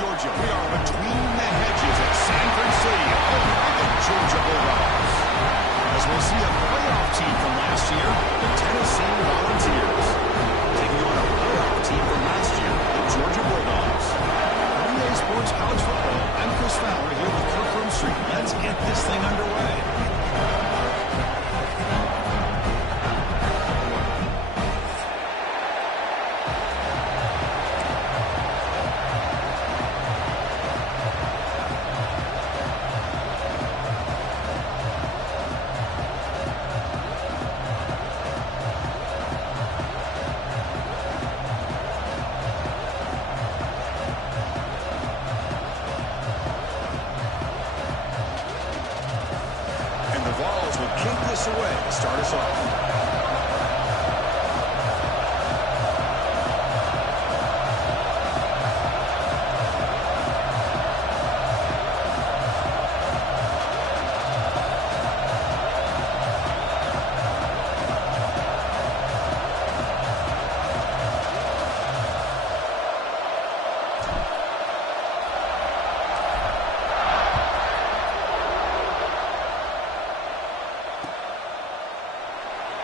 Georgia. We are between the hedges at Sanford City, home of the Georgia Bulldogs. As we'll see a playoff team from last year, the Tennessee Volunteers. Taking on a playoff team from last year, the Georgia Bulldogs. EA Sports College Football, I'm Chris Fowler here with Kirk Street. Let's get this thing underway. Away to start us off.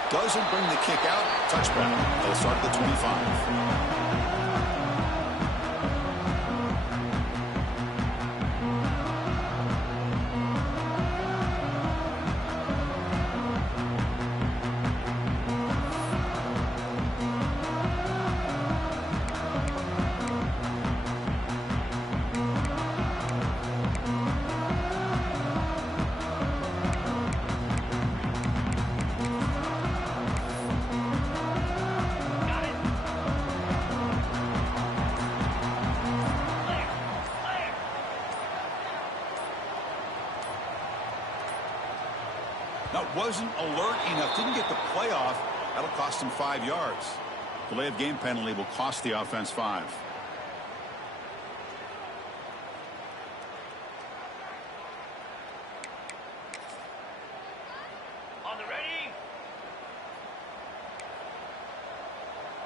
Doesn't bring the kick out. Touchback. They'll start at the 25. That wasn't alert enough. Didn't get the play off. That'll cost him 5 yards. Delay of game penalty will cost the offense 5. On the ready.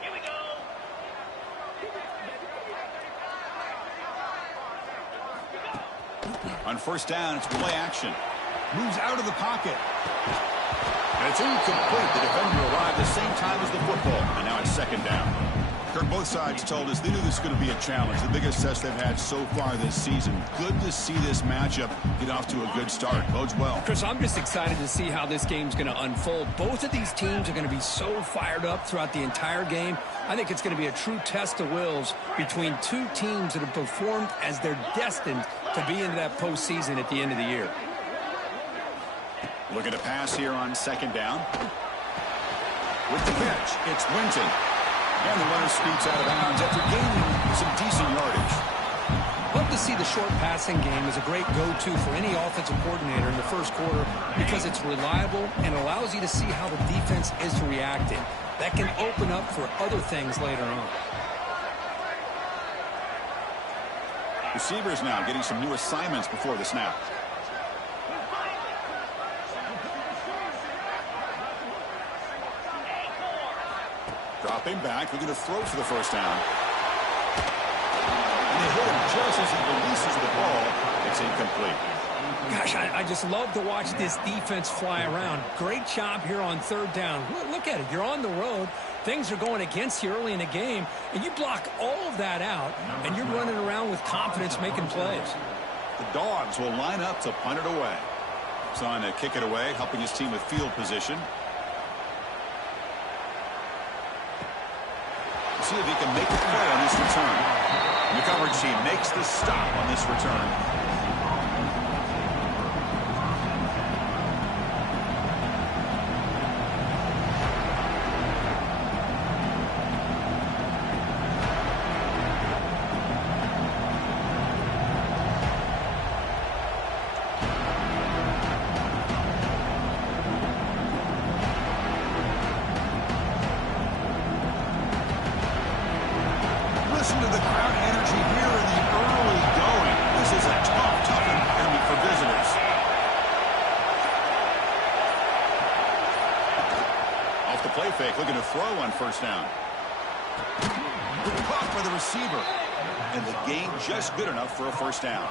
Here we go. On first down, it's play action. Moves out of the pocket. And it's incomplete. The defender arrived the same time as the football. And now it's second down. Kirk, both sides told us they knew this was going to be a challenge. The biggest test they've had so far this season. Good to see this matchup get off to a good start. Bodes well. Chris, I'm just excited to see how this game's going to unfold. Both of these teams are going to be so fired up throughout the entire game. I think it's going to be a true test of wills between two teams that have performed as they're destined to be into that postseason at the end of the year. Looking to pass here on second down. With the catch, it's Winton. And the runner scoots out of bounds after gaining some decent yardage. Love to see the short passing game as a great go-to for any offensive coordinator in the first quarter because it's reliable and allows you to see how the defense is reacting. That can open up for other things later on. Receivers now getting some new assignments before the snap. Dropping back, looking to throw for the first down. And they hit him just as he releases the ball. It's incomplete. Gosh, I just love to watch this defense fly around. Great job here on third down. Look at it. You're on the road. Things are going against you early in the game, and you block all of that out, and you're running around with confidence making plays. The Dogs will line up to punt it away. He's on to kick it away, helping his team with field position. See if he can make a play on this return. The coverage team makes the stop on this return. Listen to the crowd energy here in the early going. This is a tough environment for visitors. Off the play fake, looking to throw on first down. Caught by the receiver. and the gain just good enough for a first down.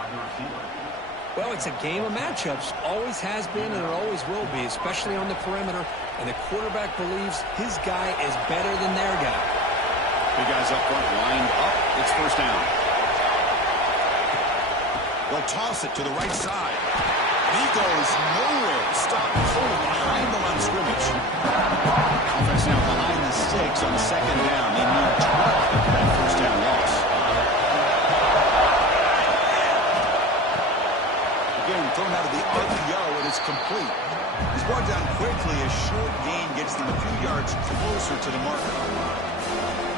Well, it's a game of matchups. Always has been and it always will be, especially on the perimeter. And the quarterback believes his guy is better than their guy. The guys up front lined up. It's first down. They'll toss it to the right side. He goes nowhere. Stop cold behind the line of scrimmage. Offense now behind the 6 on second down. They need 12 after that first down loss. Again, thrown out of the RPO, and it's complete. He's brought down quickly. A short gain gets them a few yards closer to the marker.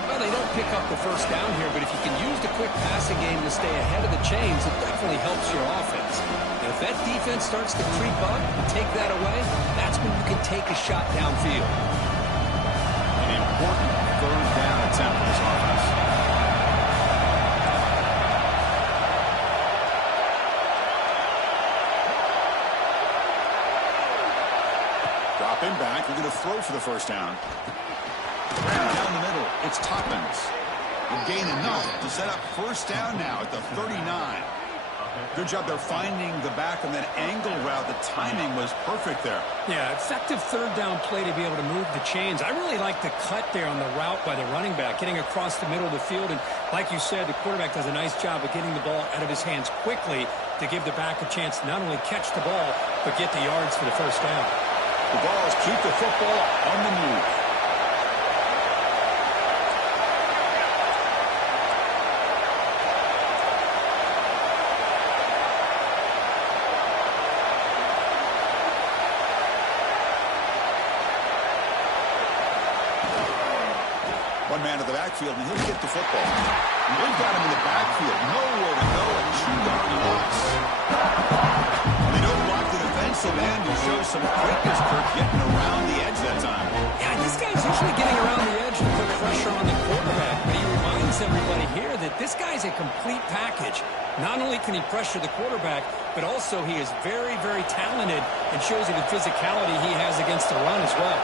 Well, they don't pick up the first down here, but if you can use the quick passing game to stay ahead of the chains, it definitely helps your offense. And if that defense starts to creep up and take that away, that's when you can take a shot downfield. An important third down attempt for this offense. Dropping back, we're going to throw for the first down. Down the middle, it's Toppins. And gain enough to set up first down now at the 39. Good job there finding the back on that angle route. The timing was perfect there. Yeah, effective third down play to be able to move the chains. I really like the cut there on the route by the running back, getting across the middle of the field. And like you said, the quarterback does a nice job of getting the ball out of his hands quickly to give the back a chance to not only catch the ball, but get the yards for the first down. The Vols keep the football on the move. One man to the backfield, and he'll get the football. And they've got him in the backfield. Nowhere to go. A 2-yard loss. And they don't block the defensive end, who shows some quickness, Kirk, getting around the edge that time. Yeah, this guy's usually getting around the edge to put pressure on the quarterback, but he reminds everybody here that this guy's a complete package. Not only can he pressure the quarterback, but also he is very, very talented and shows you the physicality he has against the run as well.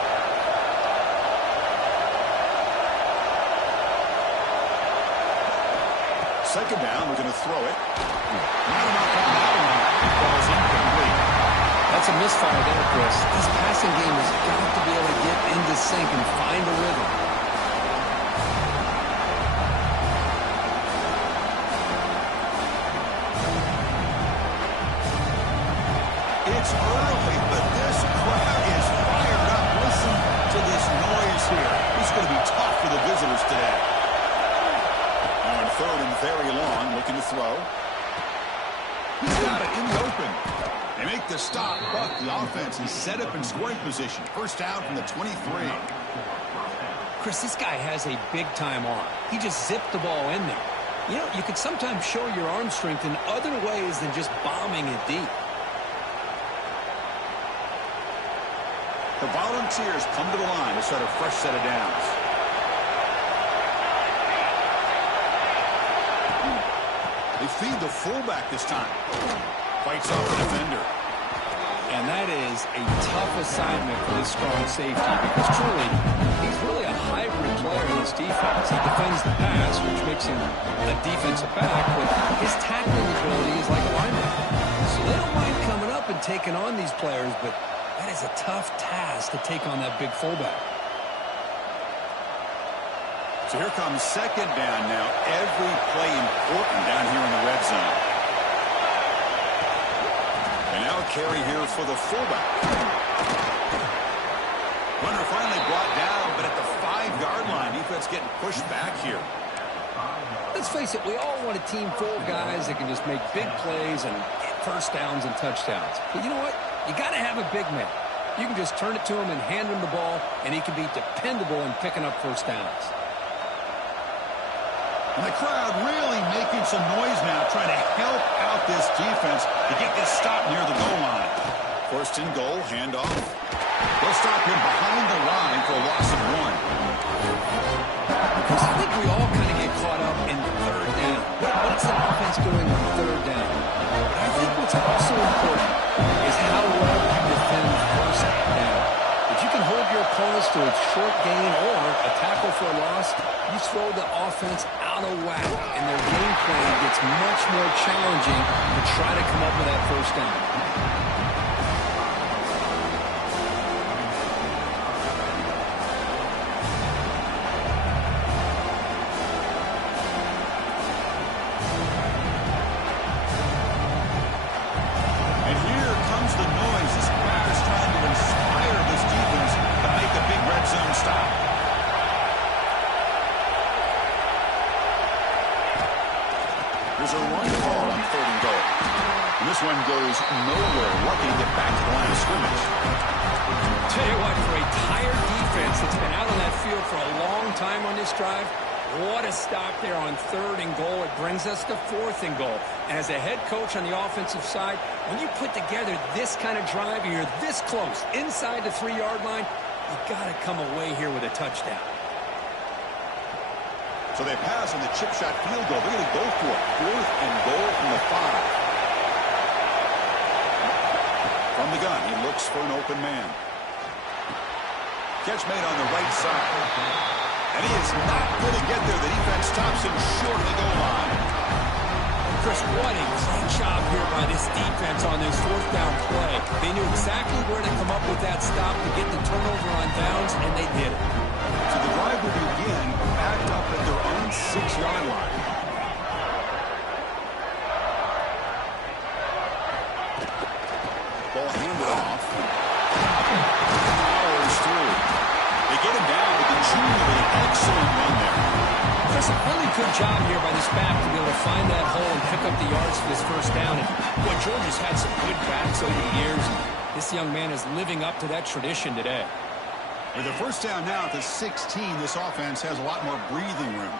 Second down, we're going to throw it. Not enough on that one. Ball's incomplete. That's a misfire there, Chris. This passing game has got to be able to get into sync and find a rhythm. It's early, but this crowd is fired up. Listen to this noise here. It's going to be tough for the visitors today. Now on third and very long, looking to throw. He's got it in the open. They make the stop, but the offense is set up in scoring position. First down from the 23. Chris, this guy has a big-time arm. He just zipped the ball in there. You know, you can sometimes show your arm strength in other ways than just bombing it deep. The Volunteers come to the line to start a fresh set of downs. They feed the fullback this time. Fights off the defender. And that is a tough assignment for this strong safety because truly, he's really a hybrid player in this defense. He defends the pass, which makes him a defensive back, but his tackling ability is like a linebacker. So they don't mind coming up and taking on these players, but that is a tough task to take on that big fullback. So here comes second down now. Every play important down here in the red zone. And now a carry here for the fullback. Runner finally brought down, but at the 5-yard line, defense getting pushed back here. Let's face it, we all want a team full of guys that can just make big plays and get first downs and touchdowns. But you know what? You got to have a big man. You can just turn it to him and hand him the ball, and he can be dependable in picking up first downs. And the crowd really making some noise now, trying to help out this defense to get this stop near the goal line. First and goal, handoff. They'll stop him behind the line for a loss of 1. Because I think we all kind of get caught up in third down. What's the offense doing on third down? But I think what's also important is how well you defend first down. If you can hold your opponents to a short gain or a tackle for a loss, you throw the offense out of whack, and their game plan gets much more challenging to try to come up with that first down. There's a run call on 3rd and goal. And this one goes nowhere. Lucky to get back to the line of scrimmage. Tell you what, for a tired defense that's been out on that field for a long time on this drive, what a stop there on 3rd and goal. It brings us to 4th and goal. And as a head coach on the offensive side, when you put together this kind of drive and you're this close inside the 3-yard line, you got to come away here with a touchdown. So they pass on the chip shot field goal. They're going to go for it. 4th and goal from the 5. From the gun, he looks for an open man. Catch made on the right side. And he is not going to get there. The defense stops him short of the goal line. Chris, what a great job here by this defense on this 4th down play. They knew exactly where to come up with that stop to get the turnover on downs, and they did it. So the drive will begin back up at their own 6-yard line. Ball handed off. Powers through. They get him down with the junior with an excellent run there. Chris, a really good job here by this back to be able to find that hole and pick up the yards for this first down. And boy, Georgia's had some good backs over the years. This young man is living up to that tradition today. With a first down now at the 16, this offense has a lot more breathing room.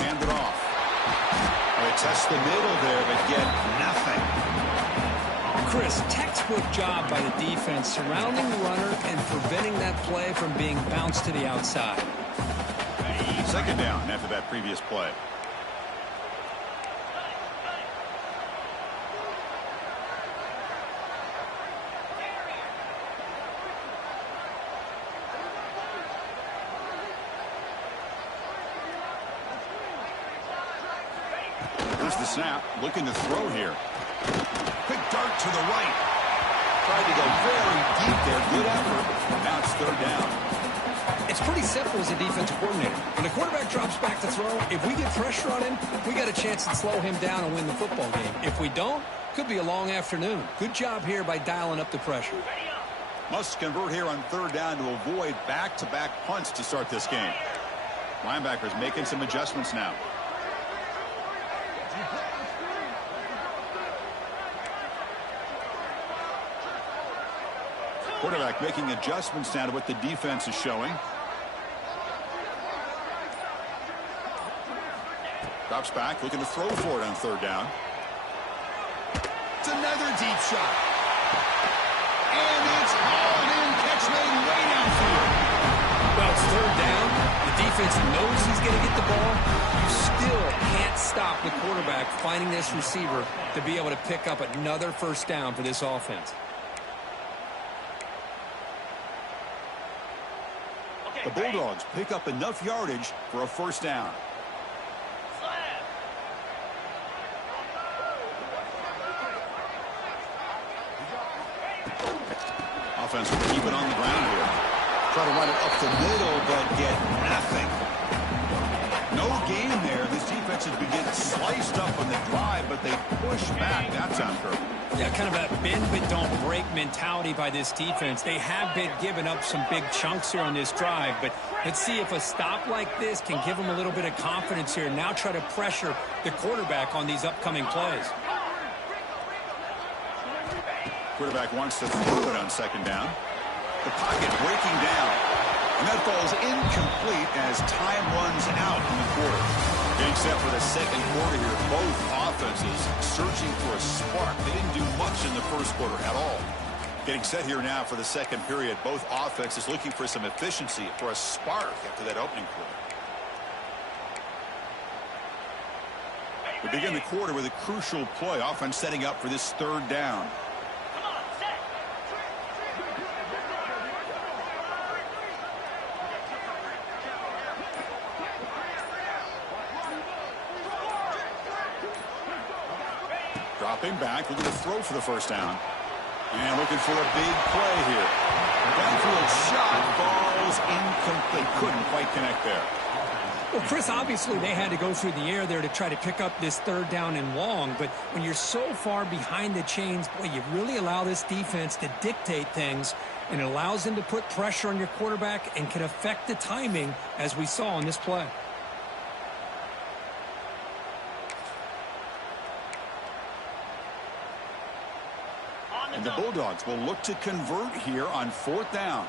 Hand it off. They test the middle there, but get nothing. Chris, textbook job by the defense surrounding the runner and preventing that play from being bounced to the outside. 2nd down after that previous play. There's the snap, looking to throw here. Quick dart to the right. Tried to go very deep there. Good effort. Now it's 3rd down. It's pretty simple as a defensive coordinator. When the quarterback drops back to throw, if we get pressure on him, we got a chance to slow him down and win the football game. If we don't, could be a long afternoon. Good job here by dialing up the pressure. Must convert here on 3rd down to avoid back-to-back punts to start this game. Linebackers making some adjustments now. Quarterback making adjustments now to what the defense is showing. Drops back, looking to throw for it on 3rd down. It's another deep shot. And it's hauled in. Catch made way downfield. Well, it's 3rd down. The defense knows he's going to get the ball. You still can't stop the quarterback finding this receiver to be able to pick up another first down for this offense. The Bulldogs pick up enough yardage for a first down. Offense will keep it on the ground here. Try to run it up the middle, but get nothing. No gain there. This defense has been getting sliced up on the drive, but they push back that time, Kirk. Yeah, kind of a bend but don't break mentality by this defense. They have been giving up some big chunks here on this drive, but let's see if a stop like this can give them a little bit of confidence here. Now try to pressure the quarterback on these upcoming plays. Quarterback wants to throw it on 2nd down. The pocket breaking down. And that falls incomplete as time runs out in the quarter. Getting set for the 2nd quarter here. Both offenses searching for a spark. They didn't do much in the first quarter at all. Getting set here now for the 2nd period. Both offenses looking for some efficiency, for a spark after that opening quarter. We begin the quarter with a crucial play. Offense setting up for this 3rd down. Dropping back, looking to throw for the first down. And looking for a big play here. Downfield shot falls incomplete. Couldn't quite connect there. Well, Chris, obviously they had to go through the air there to try to pick up this third down and long. But when you're so far behind the chains, boy, you really allow this defense to dictate things. And it allows them to put pressure on your quarterback and can affect the timing, as we saw on this play. And the Bulldogs will look to convert here on fourth down.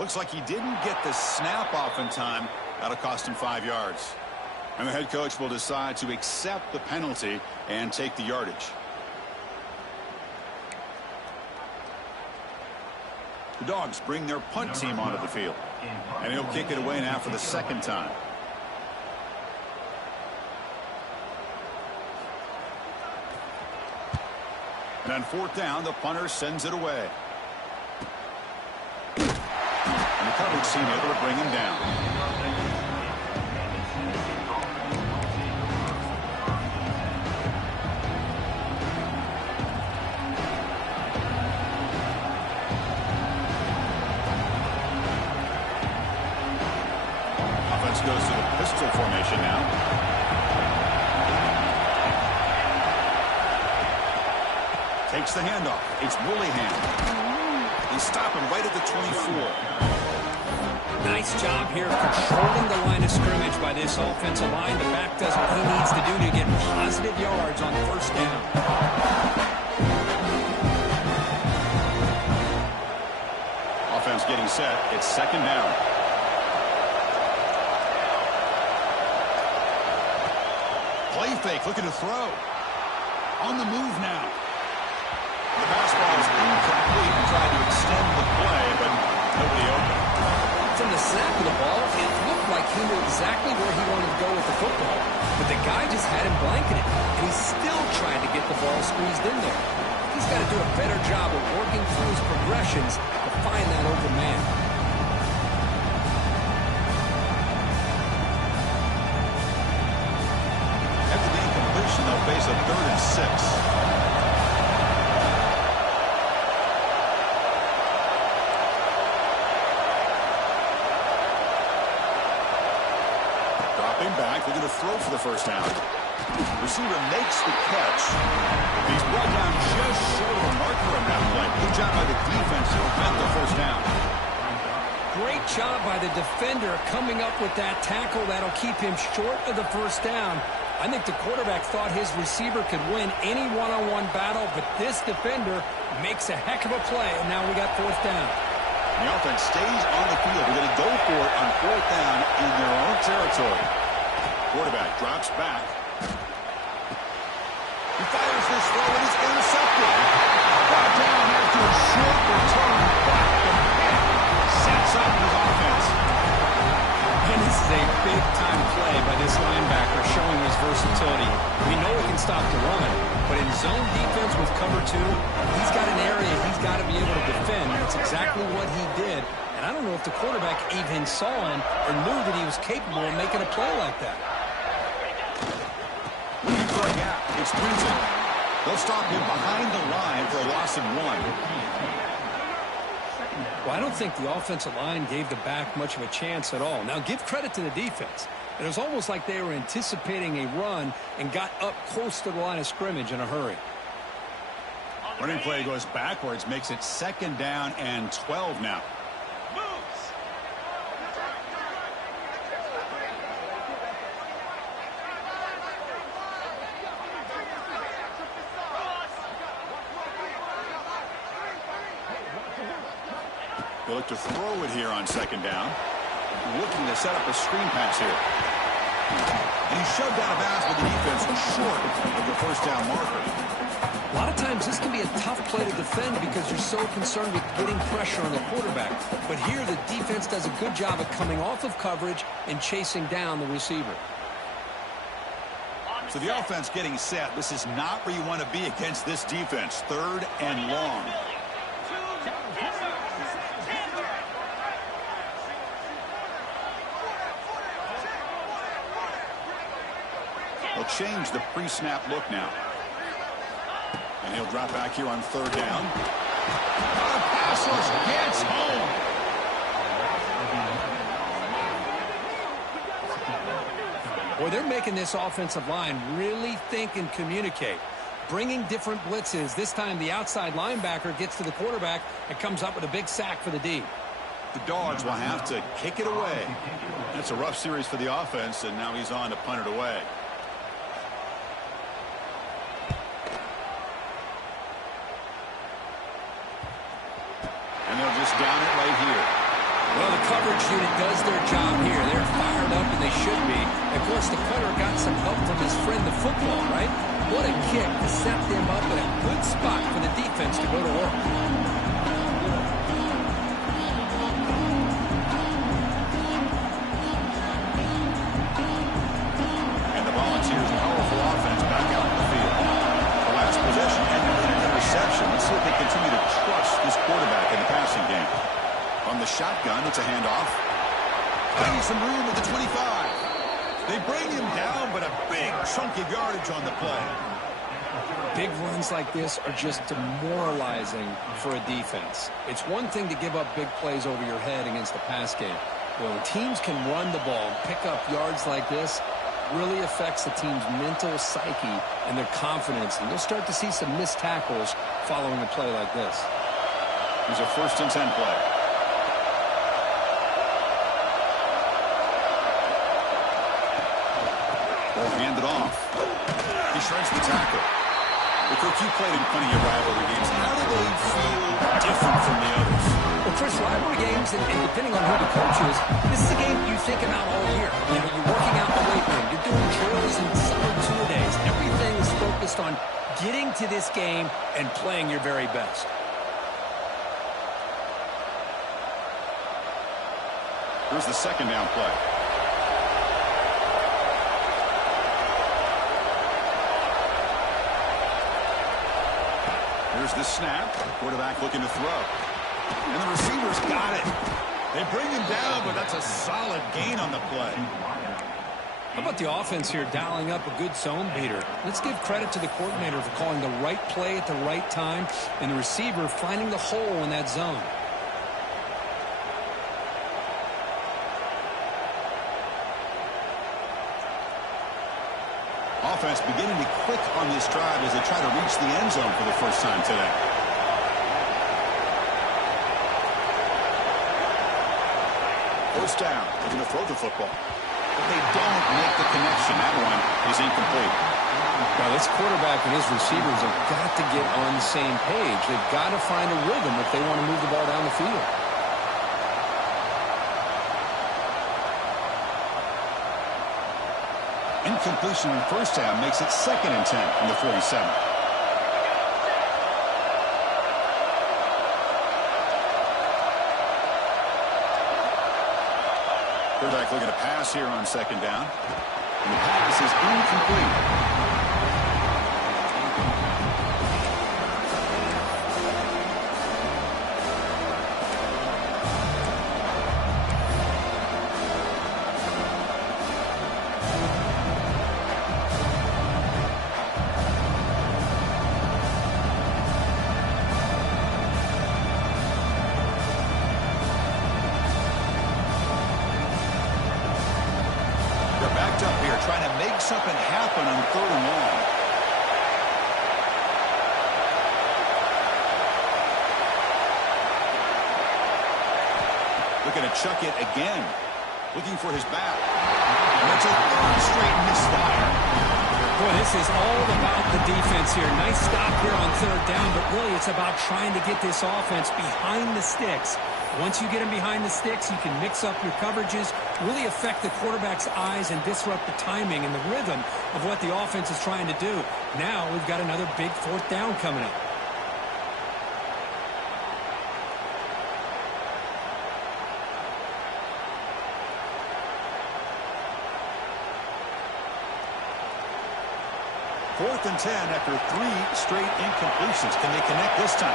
Looks like he didn't get the snap off in time. That'll cost him 5 yards. And the head coach will decide to accept the penalty and take the yardage. The Dogs bring their punt team onto the field. And he'll kick it away now for the second time. And on fourth down, the punter sends it away. And the coverage team able to bring him down. Goes to the pistol formation now. Takes the handoff. It's Willingham. They stop him right at the 24. Nice job here controlling the line of scrimmage by this offensive line. The back does what he needs to do to get positive yards on first down. Offense getting set. It's second down. Play fake, looking to throw. On the move now. The pass ball is incomplete and tried to extend the play, but nobody open. From the snap of the ball, it looked like he knew exactly where he wanted to go with the football. But the guy just had him blanketed, and he's still trying to get the ball squeezed in there. He's got to do a better job of working through his progressions to find that open man. They'll face a 3rd and 6. Dropping back, they're going to throw for the first down. Receiver makes the catch. He's brought down just short of a marker on that play. Good job by the defense to prevent the first down. Great job by the defender coming up with that tackle that'll keep him short of the first down. I think the quarterback thought his receiver could win any one-on-one battle, but this defender makes a heck of a play, and now we got fourth down. The offense stays on the field. They're going to go for it on fourth down in their own territory. Quarterback drops back. He fires this throw, and it's intercepted. Brought down after a short return, but the man sets up his offense. And this is a big-time play by this linebacker showing his versatility. We know he can stop the run, but in zone defense with cover 2, he's got an area he's got to be able to defend. That's exactly what he did. And I don't know if the quarterback even saw him or knew that he was capable of making a play like that. Looking for a gap. It's Quinton. They'll stop him behind the line for a loss of 1. Well, I don't think the offensive line gave the back much of a chance at all. Now, give credit to the defense. It was almost like they were anticipating a run and got up close to the line of scrimmage in a hurry. Running play goes backwards, makes it second down and 12 now. They look to throw it here on second down. Looking to set up a screen pass here. And he shoved out of bounds with the defense short of the first down marker. A lot of times this can be a tough play to defend because you're so concerned with getting pressure on the quarterback. But here the defense does a good job of coming off of coverage and chasing down the receiver. So the offense getting set. This is not where you want to be against this defense. 3rd and long. They'll change the pre-snap look now. And he'll drop back here on 3rd down. The pass rush gets home. Boy, they're making this offensive line really think and communicate. Bringing different blitzes. This time the outside linebacker gets to the quarterback and comes up with a big sack for the D. The Dogs will have to kick it away. That's a rough series for the offense, and now he's on to punt it away. And they'll just down it right here. Well, the coverage unit does their job here. They're fired up, and they should be. Of course, the punter got some help from his friend, the football, right? What a kick to set them up in a good spot for the defense to go to work. And the Volunteers' powerful offense back out in the field. The last possession ended in an interception. Let's see if they continue to trust this quarterback in the passing game. On the shotgun, it's a handoff. Finding some room at the 25. They bring him down, but a big chunk of yardage on the play. Big runs like this are just demoralizing for a defense. It's one thing to give up big plays over your head against the pass game. When teams can run the ball and pick up yards like this, really affects the team's mental psyche and their confidence. And you'll start to see some missed tackles following a play like this. Here's a 1st and 10 play. Hand it off. He shreds the tackle. Well, Cook, you played in plenty of rivalry games. How do they feel different from the others? Well, Chris, rivalry games, and depending on who the coach is, this is a game you think about all year. You know, you're working out in the weight room. You're doing drills and summer two-a-days. Everything is focused on getting to this game and playing your very best. Here's the 2nd down play. Here's the snap. Quarterback looking to throw. And the receiver's got it. They bring him down, but that's a solid gain on the play. How about the offense here dialing up a good zone beater? Let's give credit to the coordinator for calling the right play at the right time and the receiver finding the hole in that zone. Offense beginning to click on this drive as they try to reach the end zone for the first time today. First down. They're going to throw the football. But they don't make the connection. That one is incomplete. Now, this quarterback and his receivers have got to get on the same page. They've got to find a rhythm if they want to move the ball down the field. Incompletion in first down makes it 2nd and 10 from the 47. Quarterback looking to pass here on 2nd down. And the pass is incomplete. Trying to make something happen on 3rd and long. Looking to chuck it again. Looking for his back. And that's a 3rd straight misfire. Boy, this is all about the defense here. Nice stop here on 3rd down, but really it's about trying to get this offense behind the sticks. Once you get them behind the sticks, you can mix up your coverages, really affect the quarterback's eyes and disrupt the timing and the rhythm of what the offense is trying to do. Now we've got another big 4th down coming up. 4th and 10 after 3 straight incompletions. Can they connect this time?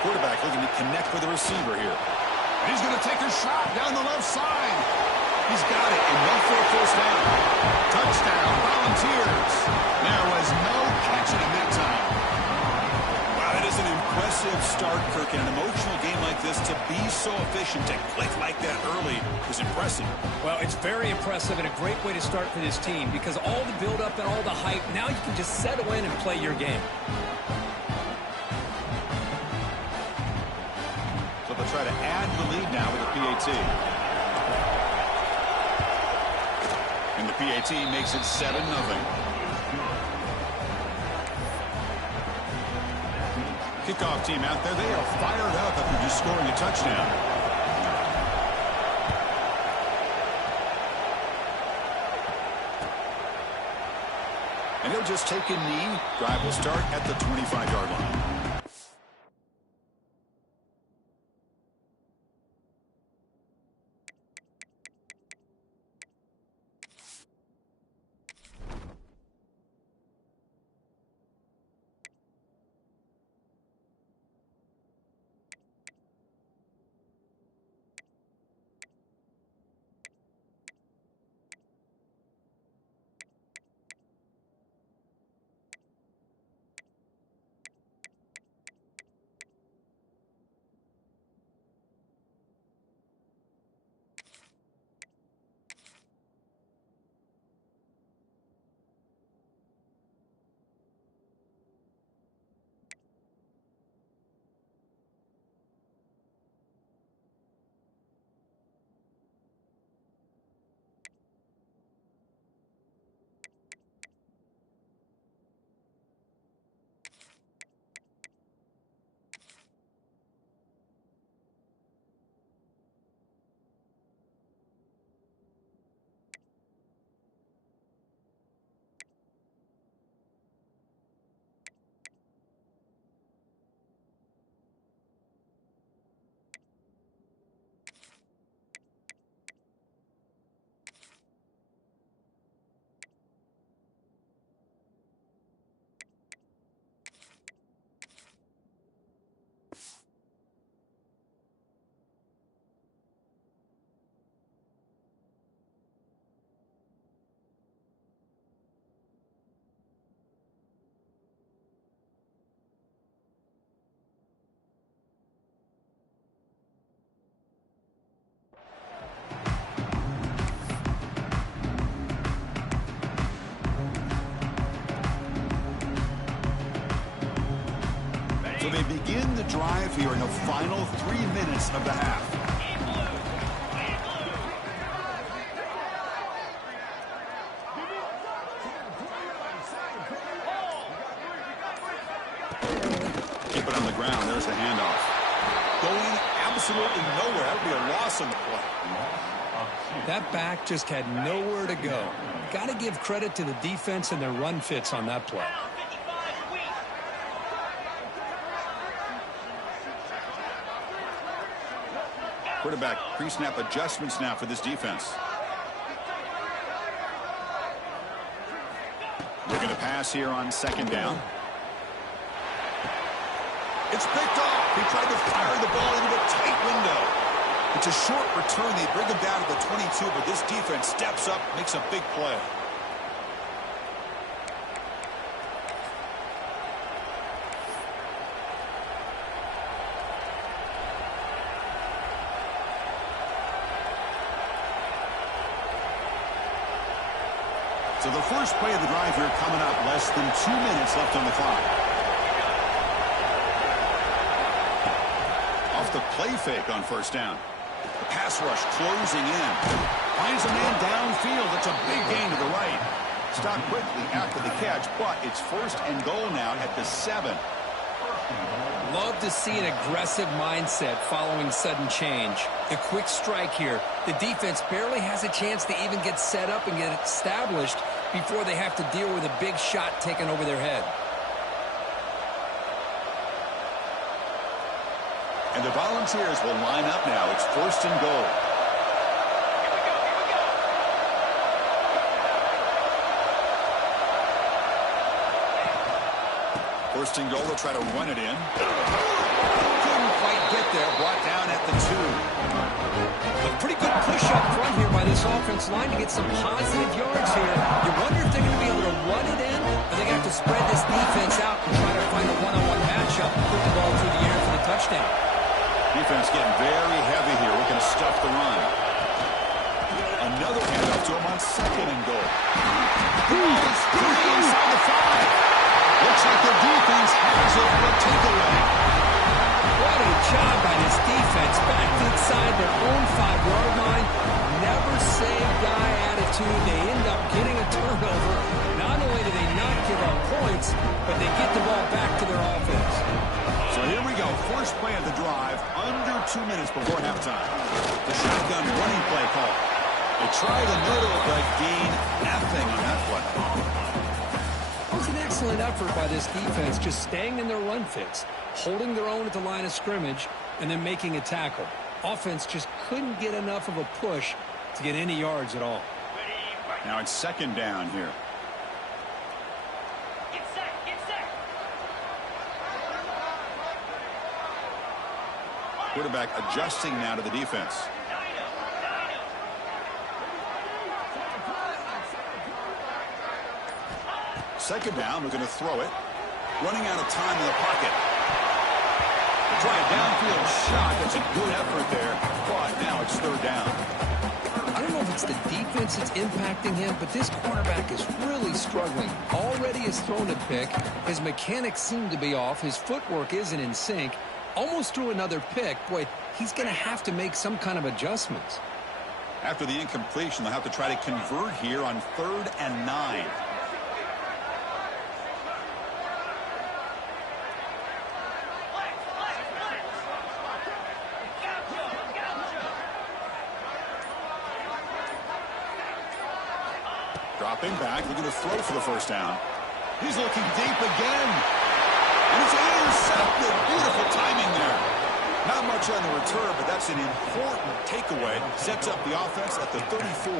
Quarterback looking to connect with the receiver here. And he's going to take a shot down the left side. He's got it, enough for a first down. Touchdown, Volunteers. There was no catching him that time. Wow, that is an impressive start, Kirk. In an emotional game like this, to be so efficient, to click like that early is impressive. Well, it's very impressive and a great way to start for this team because all the build-up and all the hype, now you can just settle in and play your game. So they'll try to add the lead now with a PAT. And the PAT makes it 7-0. Kickoff team out there. They are fired up after just scoring a touchdown. And he'll just take a knee. Drive will start at the 25-yard line. So they begin the drive here in the final 3 minutes of the half. Keep it on the ground. There's the handoff. Going absolutely nowhere. That would be a loss on the play. That back just had nowhere to go. Got to give credit to the defense and their run fits on that play. Quarterback pre-snap adjustments now for this defense. We're going to pass here on 2nd down. It's picked off. He tried to fire the ball into a tight window. It's a short return. They bring him down to the 22, but this defense steps up, makes a big play. So the first play of the drive here coming up, less than 2 minutes left on the clock. Off the play fake on 1st down. The pass rush closing in. Finds a man downfield. It's a big gain to the right. Stopped quickly after the catch, but it's 1st and goal now at the 7. Love to see an aggressive mindset following sudden change. The quick strike here. The defense barely has a chance to even get set up and get established before they have to deal with a big shot taken over their head. And the Volunteers will line up now. It's first and goal. First and goal, they'll try to run it in. Couldn't quite get there. Brought down at the 2. A pretty good push up front here by this offense line to get some positive yards here. You wonder if they're going to be able to run it in, or they're going to have to spread this defense out and try to find a one-on-one matchup and put the ball through the air for the touchdown. Defense getting very heavy here. We're going to stuff the run. Another handoff to him on second and goal. The ball is free inside the 5. Looks like the defense has it for a takeaway. What a job by this defense. Back inside their own 5-yard line. Never say die attitude. They end up getting a turnover. Not only do they not give up points, but they get the ball back to their offense. So here we go. First play of the drive, under 2 minutes before halftime. The shotgun running play call. They try the middle, but gain nothing on that one. It was an excellent effort by this defense, just staying in their run fits, holding their own at the line of scrimmage, and then making a tackle. Offense just couldn't get enough of a push to get any yards at all. Now it's second down here. Get set, get set. Quarterback adjusting now to the defense. Second down, we're going to throw it. Running out of time in the pocket. They try a downfield shot. That's a good effort there. But now it's third down. I don't know if it's the defense that's impacting him, but this quarterback is really struggling. Already has thrown a pick. His mechanics seem to be off. His footwork isn't in sync. Almost threw another pick. Boy, he's going to have to make some kind of adjustments. After the incompletion, they'll have to try to convert here on 3rd and 9. Dropping back, looking to throw for the first down. He's looking deep again. And it's intercepted. Beautiful timing there. Not much on the return, but that's an important takeaway. Sets up the offense at the 34.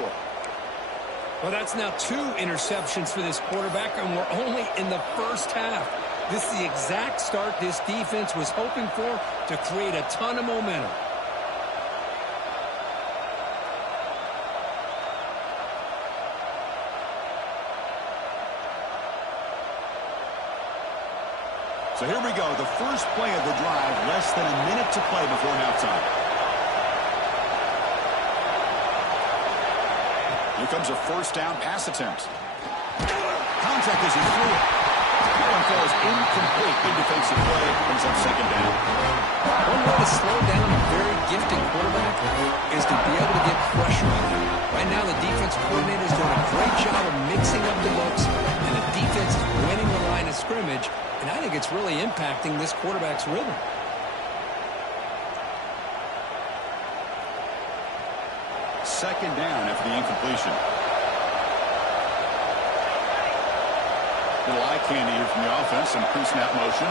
Well, that's now 2 interceptions for this quarterback, and we're only in the first half. This is the exact start this defense was hoping for to create a ton of momentum. So here we go, the first play of the drive, less than a minute to play before halftime. Here comes a first down pass attempt. Contact as he threw it. That one falls incomplete. Good defensive play, brings up second down. One way to slow down a very gifted quarterback is to be able to get pressure on him. Right now, the defense coordinator is doing a great job of mixing up the looks, and the defense is winning the line of scrimmage. And I think it's really impacting this quarterback's rhythm. Second down after the incompletion. Little eye candy here from the offense. Some pre-snap motion.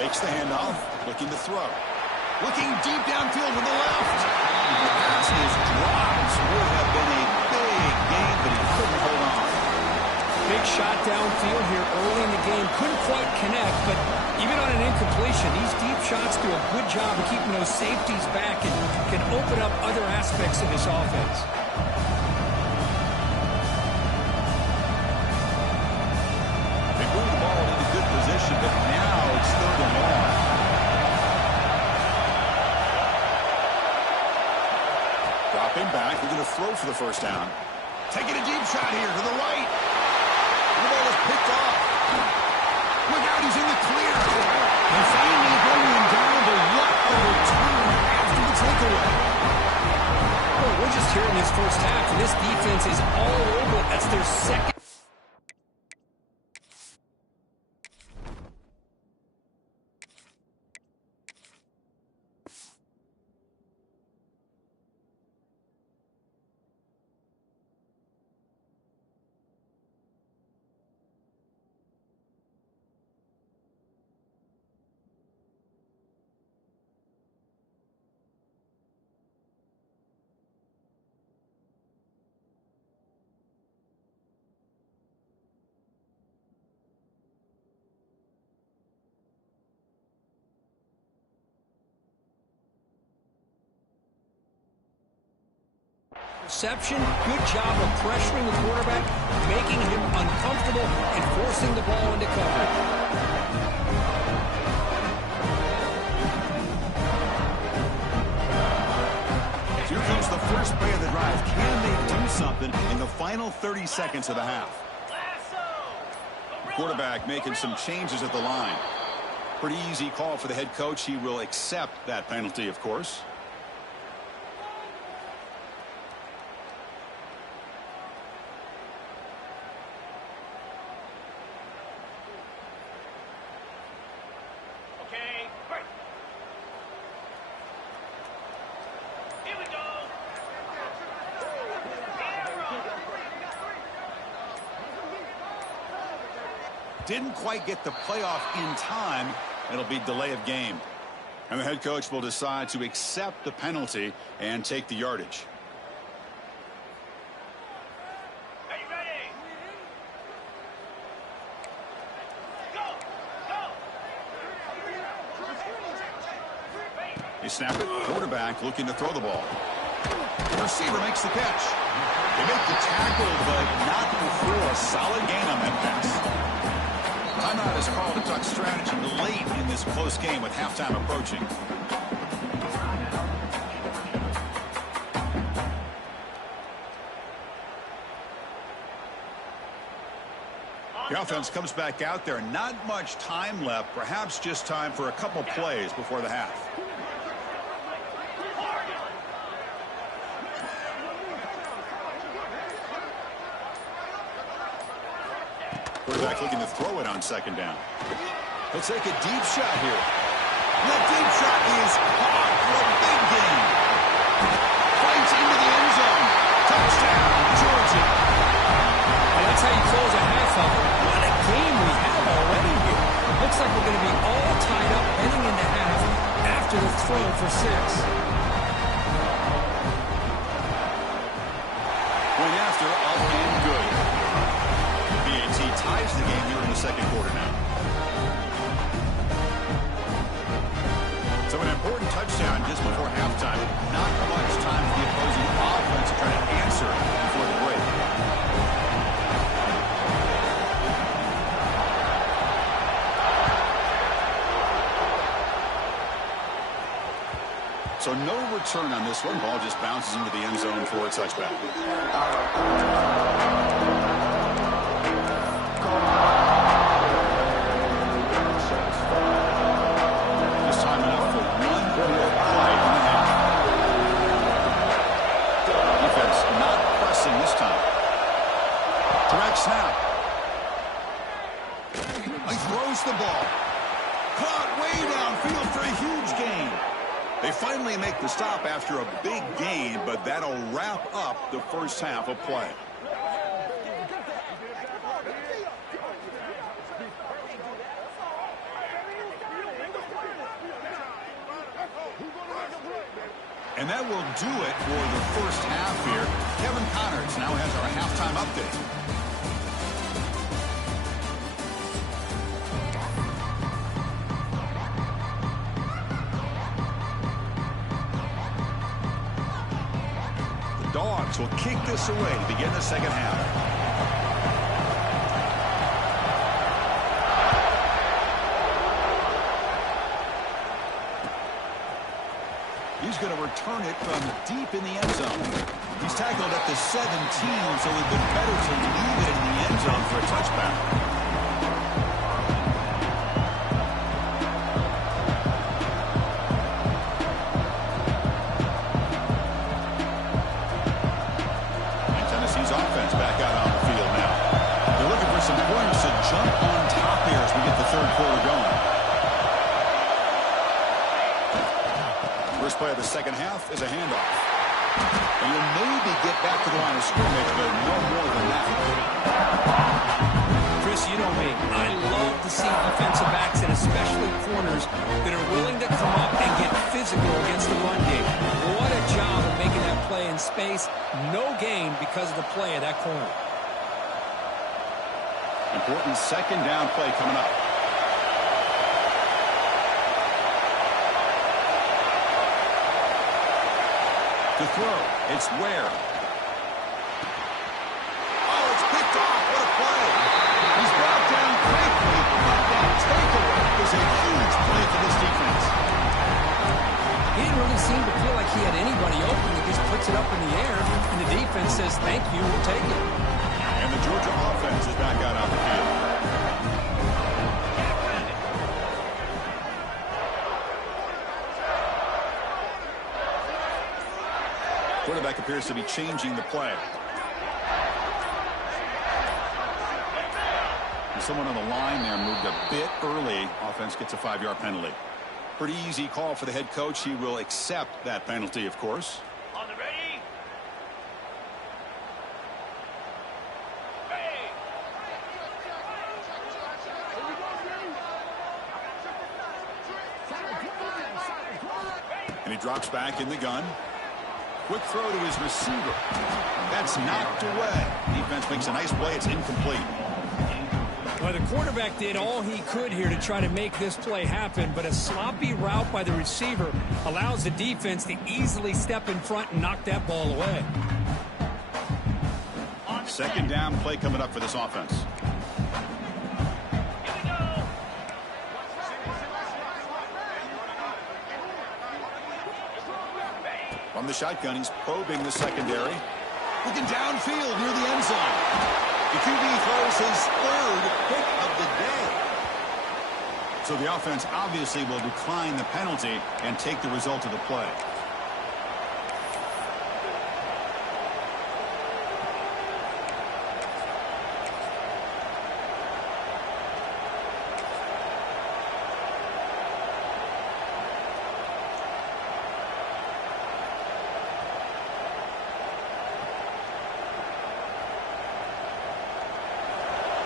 Fakes the handoff. Looking to throw. Looking deep downfield to the left. The pass is dropped. Would have been a big gain, but he couldn't hold on. Big shot downfield here early in the game. Couldn't quite connect, but even on an incompletion, these deep shots do a good job of keeping those safeties back and can open up other aspects of this offense. They move the ball into good position, but now it's 3rd and long. Dropping back, we're going to throw for the first down. Taking a deep shot here to the right. The ball is picked off. Look out, he's in the clear. And finally bringing him down, but what a return after the takeaway. Well, we're just here in this first half, and this defense is all over it. That's their second. Reception, good job of pressuring the quarterback, making him uncomfortable, and forcing the ball into coverage. Here comes the first play of the drive. Can they do something in the final 30 seconds of the half? Quarterback making some changes at the line. Pretty easy call for the head coach. He will accept that penalty, of course. Okay, break. Here we go. Didn't quite get the playoff in time. It'll be delay of game. And the head coach will decide to accept the penalty and take the yardage. Are you ready? Go! Go! They snap it. Quarterback looking to throw the ball. The receiver makes the catch. They make the tackle, but not before a solid gain on that pass. Timeout is called to talk strategy late in this close game with halftime approaching. The offense comes back out there. Not much time left. Perhaps just time for a couple plays before the half. Quarterback looking to throw it on second down. He'll take a deep shot here. That deep shot is caught for a big gain. Fights into the end zone. Touchdown, Georgia. And that's how you close a half of it. What a game we have already here. Looks like we're going to be all tied up heading into half after the throw for 6. Point after, up and good. Ties the game here in the second quarter now. So an important touchdown just before halftime. Not much time for the opposing offense to try to answer before the break. So no return on this one. Ball just bounces into the end zone for a touchback. Snap. He throws the ball. Caught way downfield for a huge gain. They finally make the stop after a big gain, but that'll wrap up the first half of play. And that will do it for the first half here. Kevin Connors now has our halftime update. Dogs will kick this away to begin the second half. He's going to return it from deep in the end zone. He's tackled at the 17, so it would be better to leave it in the end zone for a touchback. Offense back out on the field now. They're looking for some points to jump on top here as we get the third quarter going. First play of the second half is a handoff. And you'll maybe get back to the line of scrimmage, but no more than that. Chris, you know me. I love to see defensive backs and especially corners that are willing to come up and get physical against the run game. What a job of making that play in space. No gain because of the play of that corner. Important second down play coming up. To throw, it's Ware. he had anybody open. He just puts it up in the air, and the defense says, thank you, we'll take it. And the Georgia offense is back out on the field. Quarterback appears to be changing the play. And someone on the line there moved a bit early. Offense gets a 5-yard penalty. Pretty easy call for the head coach. He will accept that penalty, of course. On the ready. And he drops back in the gun. Quick throw to his receiver. That's knocked away. Defense makes a nice play. It's incomplete. Well, the quarterback did all he could here to try to make this play happen, but a sloppy route by the receiver allows the defense to easily step in front and knock that ball away. Second down play coming up for this offense. From the shotgun, he's probing the secondary. Looking downfield near the end zone. The QB throws his third pick of the day. So the offense obviously will decline the penalty and take the result of the play.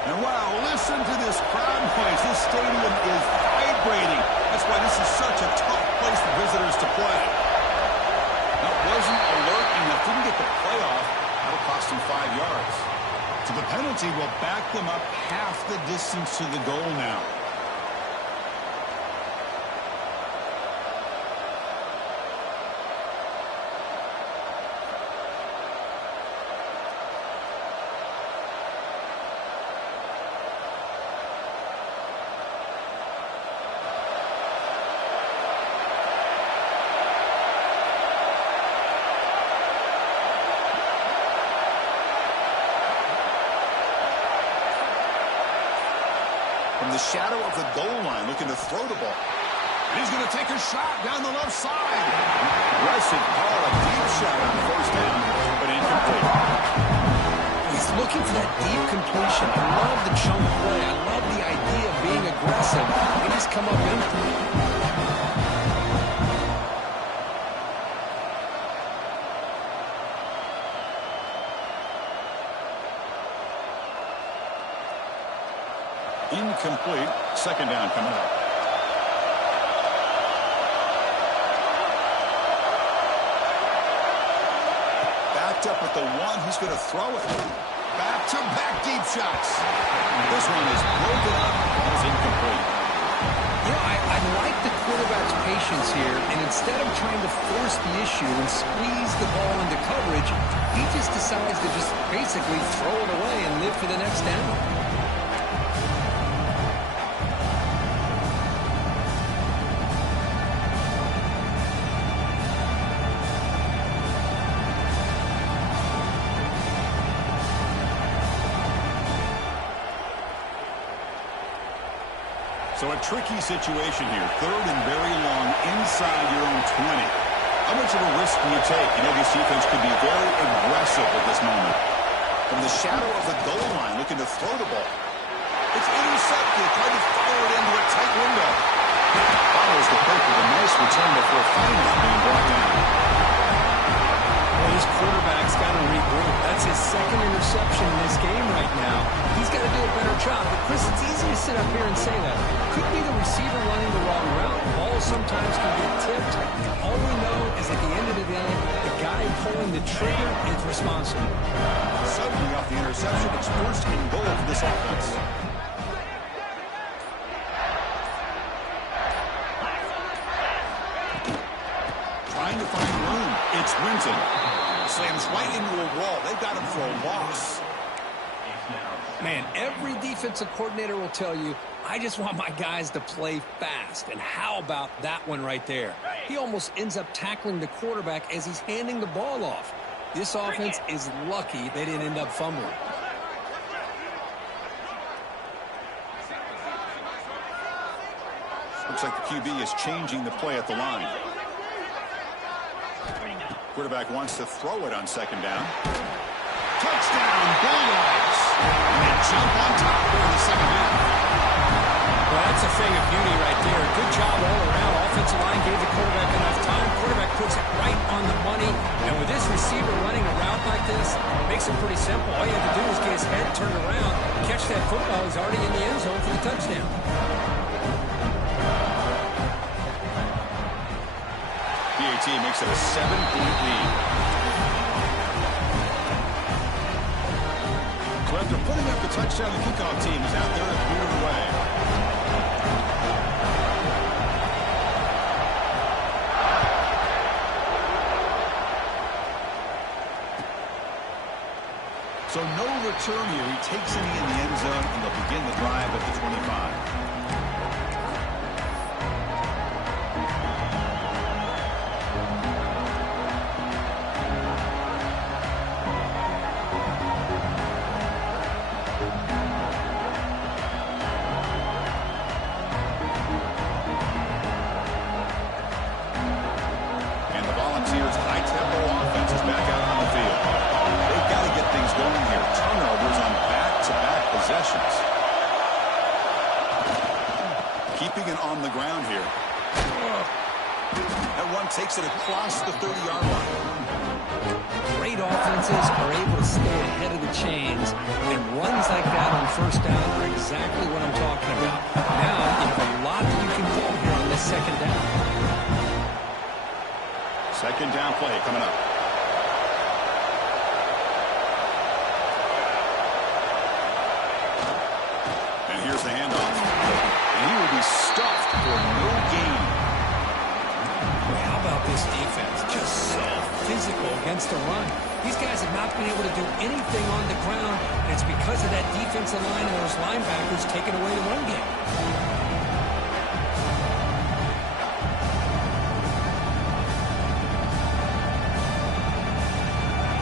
And wow, listen to this crowd noise. This stadium is vibrating. That's why this is such a tough place for visitors to play. That wasn't alert enough. Didn't get the playoff. That'll cost him 5 yards. So the penalty will back them up half the distance to the goal now. From the shadow of the goal line, looking to throw the ball. And he's going to take a shot down the left side. Aggressive call, a deep shot on first down, but incomplete. He's looking for that deep completion. I love the chunk play. I love the idea of being aggressive. They just come up empty. Incomplete. Second down coming up. Backed up at the one. He's going to throw it. Back-to-back deep shots. This one is broken up. It's incomplete. You know, I like the quarterback's patience here, and instead of trying to force the issue and squeeze the ball into coverage, he just decides to just basically throw it away and live for the next down. So a tricky situation here. Third and very long inside your own 20. How much of a risk do you take? You know, this defense could be very aggressive at this moment. From the shadow of the goal line, looking to throw the ball. It's intercepted. Trying to fire it into a tight window. Follows the pick with a nice return before finally being brought down. Well, this quarterback's got to regroup. That's his second interception in this game right now. He's got to do a better job. But, Chris, it's easy to sit up here and say that. Could be the receiver running the wrong route. Balls sometimes can get tipped. All we know is at the end of the day, the guy pulling the trigger is responsible. Suddenly off the interception, it's first and goal for this offense. Trying to find room. It's Winton. Slams right into a wall. They've got him for a loss. Man, every defensive coordinator will tell you, I just want my guys to play fast. And how about that one right there? He almost ends up tackling the quarterback as he's handing the ball off. This offense is lucky they didn't end up fumbling. Looks like the QB is changing the play at the line. Quarterback wants to throw it on second down. Touchdown, Bulldogs. And they jump on top here in the second half. Well, that's a thing of beauty right there. Good job all around. Offensive line gave the quarterback enough time. Quarterback puts it right on the money. And with this receiver running a route like this, it makes it pretty simple. All you have to do is get his head turned around, catch that football. He's already in the end zone for the touchdown. PAT makes it a 7-point lead. So after putting up the touchdown, the kickoff team is out there to boot it away. So no return here. He takes it in the end zone, and they'll begin the drive at the 25. Keeping it on the ground here. That one takes it across the 30-yard line. Great offenses are able to stay ahead of the chains, and runs like that on first down are exactly what I'm talking about. Now, you have a lot that you can do here on this second down. Second down play coming up. And here's the handoff. And he will be stuffed for no gain. Well, how about this defense? Just so physical against the run. These guys have not been able to do anything on the ground, and it's because of that defensive line and those linebackers taking away the run game.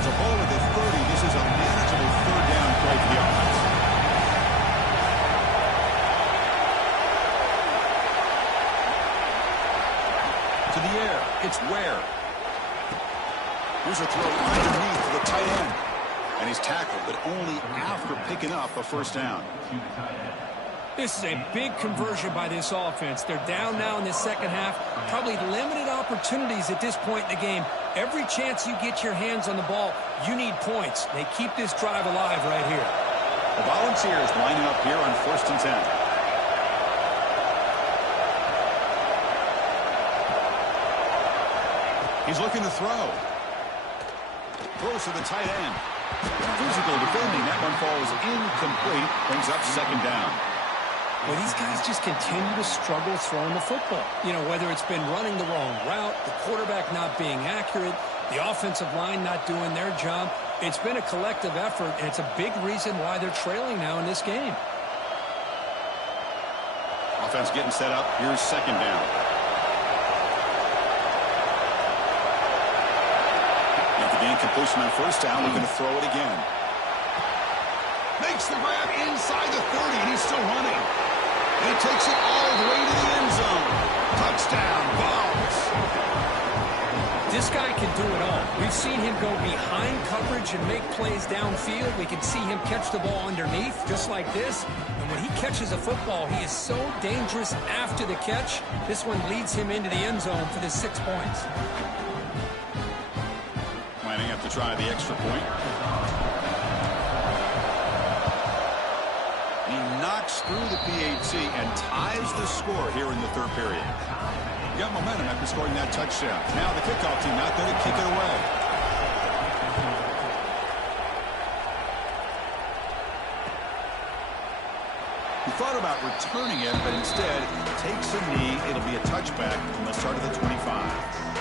The ball at the 30. This is a manageable third down play for the offense. To the air, it's Ware. Here's a throw underneath the tight end. And he's tackled, but only after picking up a first down. This is a big conversion by this offense. They're down now in the second half. Probably limited opportunities at this point in the game. Every chance you get your hands on the ball, you need points. They keep this drive alive right here. The Volunteers lining up here on 1st and 10. He's looking to throw. Throws to the tight end. Physical defending. That one falls incomplete. Brings up second down. Well, these guys just continue to struggle throwing the football. You know, whether it's been running the wrong route, the quarterback not being accurate, the offensive line not doing their job. It's been a collective effort, and it's a big reason why they're trailing now in this game. Offense getting set up. Here's second down. Incompletion on first down. We're going to throw it again. Makes the grab inside the 30, and he's still running. And he takes it all the way to the end zone. Touchdown, Vols. This guy can do it all. We've seen him go behind coverage and make plays downfield. We can see him catch the ball underneath, just like this. And when he catches a football, he is so dangerous after the catch. This one leads him into the end zone for the 6 points. Lining up to try the extra point. He knocks through the PAT and ties the score here in the third period. He got momentum after scoring that touchdown. Now the kickoff team out there to kick it away. He thought about returning it, but instead takes a knee. It'll be a touchback from the start of the 25.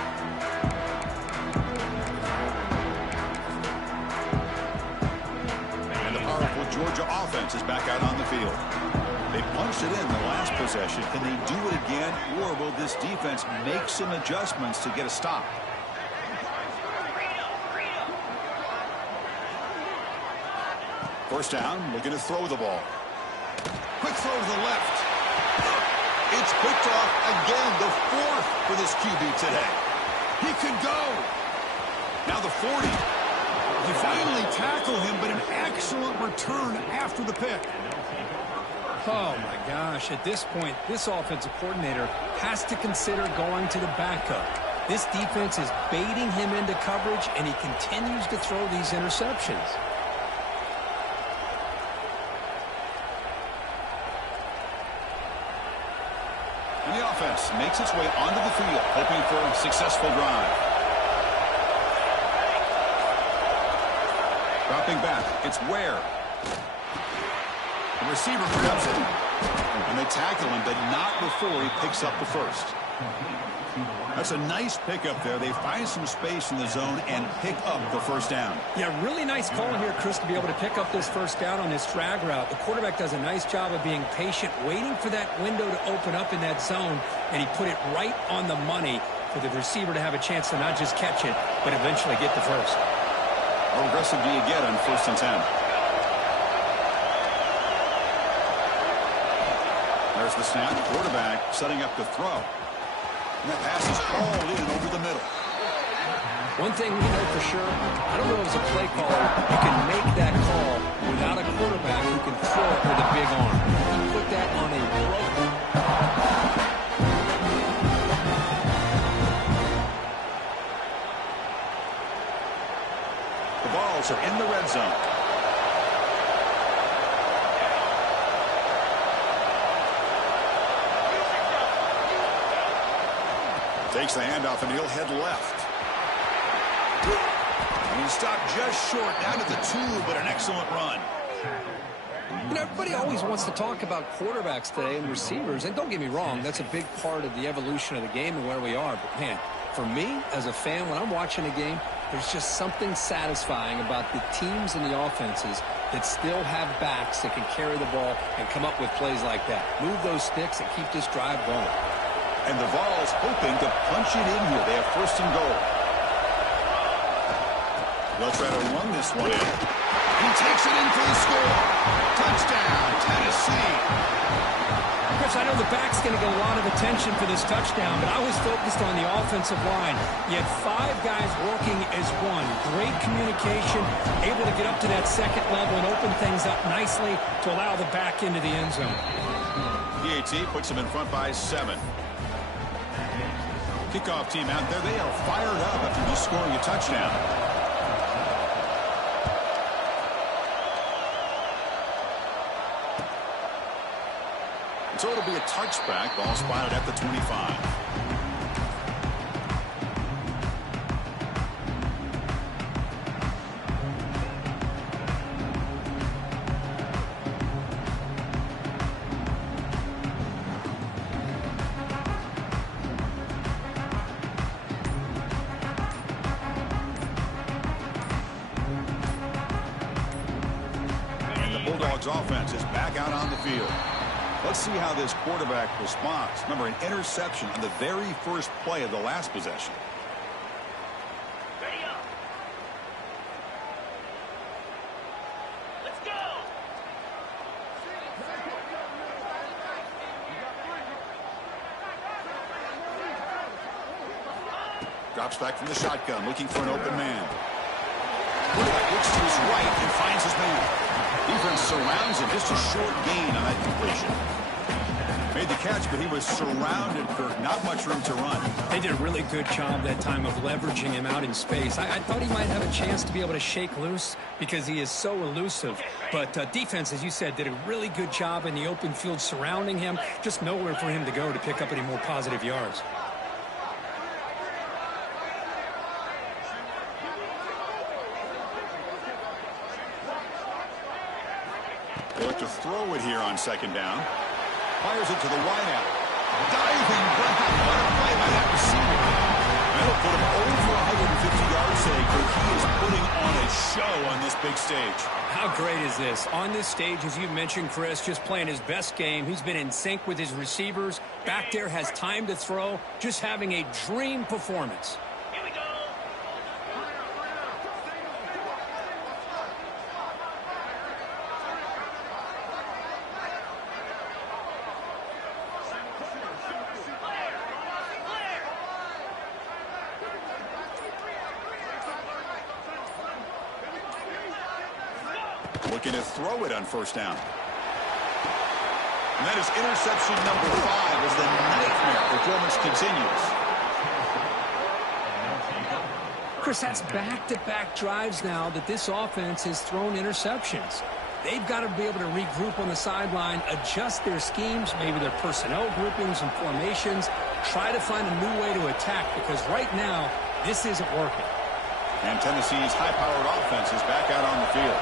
Georgia offense is back out on the field. They punched it in the last possession. Can they do it again, or will this defense make some adjustments to get a stop? First down, looking to throw the ball. Quick throw to the left. It's picked off again, the fourth for this QB today. He could go. Now the 40. They finally tackle him, but an excellent return after the pick. Oh, my gosh. At this point, this offensive coordinator has to consider going to the backup. This defense is baiting him into coverage, and he continues to throw these interceptions. And the offense makes its way onto the field, hoping for a successful drive. Dropping back, it's Ware. The receiver grabs it. And they tackle him, but not before he picks up the first. That's a nice pickup there. They find some space in the zone and pick up the first down. Yeah, really nice call here, Chris, to be able to pick up this first down on this drag route. The quarterback does a nice job of being patient, waiting for that window to open up in that zone, and he put it right on the money for the receiver to have a chance to not just catch it, but eventually get the first. How aggressive do you get on 1st and 10? There's the snap. Quarterback setting up the throw. And that pass is hauled in over the middle. One thing we know for sure, I don't know as a play caller, you can make that call without a quarterback who can throw it with a big arm. He put that on a rope. The balls are in the red zone. Takes the handoff and he'll head left. And he stopped just short, down to the 2, but an excellent run. You know, everybody always wants to talk about quarterbacks today and receivers, and don't get me wrong, that's a big part of the evolution of the game and where we are. But, man, for me, as a fan, when I'm watching a game, there's just something satisfying about the teams and the offenses that still have backs that can carry the ball and come up with plays like that. Move those sticks and keep this drive going. And the Vols hoping to punch it in here. They have 1st and goal. They'll try to run this one in. He takes it in for the score. Touchdown, Tennessee. Chris, I know the back's going to get a lot of attention for this touchdown, but I was focused on the offensive line. You had 5 guys working as one. Great communication, able to get up to that second level and open things up nicely to allow the back into the end zone. PAT puts them in front by 7. Kickoff team out there. They are fired up after just scoring a touchdown. So it'll be a touchback. Ball spotted at the 25. Bulldogs offense is back out on the field. Let's see how this quarterback responds. Remember, an interception on the very first play of the last possession. Ready up. Let's go. Drops back from the shotgun, looking for an open man. Quarterback looks to his right and finds his man. Defense surrounds him. Just a short gain on that completion. Made the catch, but he was surrounded for not much room to run. They did a really good job that time of leveraging him out in space. I thought he might have a chance to be able to shake loose because he is so elusive. But defense, as you said, did a really good job in the open field surrounding him. Just nowhere for him to go to pick up any more positive yards. They look to throw it here on 2nd down. Fires it to the wideout. Diving back. What a play by that receiver. That'll put him over 150 yards today, but he is putting on a show on this big stage. How great is this? On this stage, as you mentioned, Chris, just playing his best game. He's been in sync with his receivers. Back there, has time to throw. Just having a dream performance. Here we go. Looking to throw it on first down. And that is interception number 5 as the nightmare performance continues. Chris, that's back-to-back drives now that this offense has thrown interceptions. They've got to be able to regroup on the sideline, adjust their schemes, maybe their personnel groupings and formations, try to find a new way to attack, because right now, this isn't working. And Tennessee's high-powered offense is back out on the field.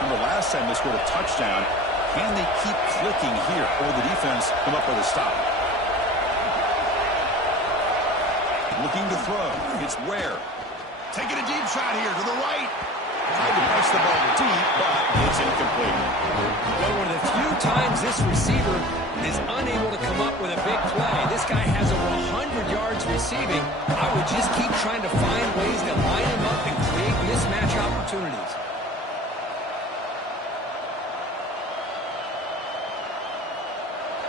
Remember, last time they scored a touchdown. Can they keep clicking here, or will the defense come up with a stop? Looking to throw. It's Ware. Taking a deep shot here to the right. Tried to push the ball deep, but it's incomplete. Well, one of the few times this receiver is unable to come up with a big play. This guy has over 100 yards receiving. I would just keep trying to find ways to line him up and create mismatch opportunities.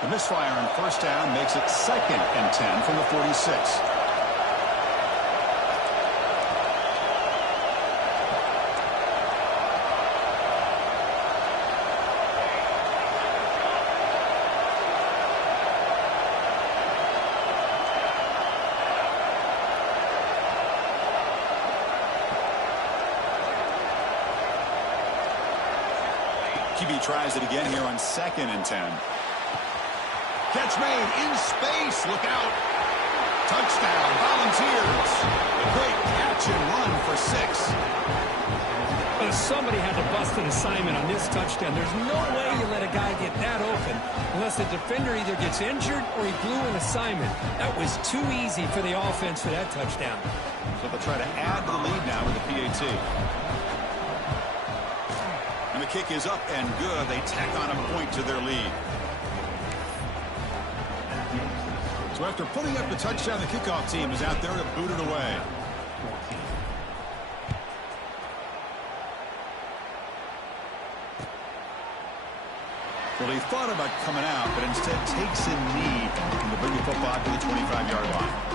The misfire on first down makes it 2nd and 10 from the 46. QB tries it again here on 2nd and 10. Catch made in space. Look out. Touchdown, Volunteers. A great catch and run for 6. But somebody had to bust an assignment on this touchdown. There's no way you let a guy get that open unless the defender either gets injured or he blew an assignment. That was too easy for the offense for that touchdown. So they'll try to add to the lead now with the PAT. And the kick is up and good. They tack on a point to their lead. So after putting up the touchdown, the kickoff team is out there to boot it away. Well, he thought about coming out, but instead takes a knee and will bring the football to the 25-yard line.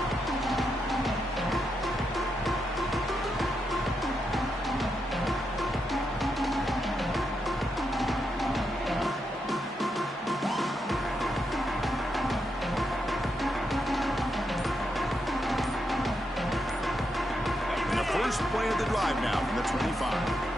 First play of the drive now from the 25.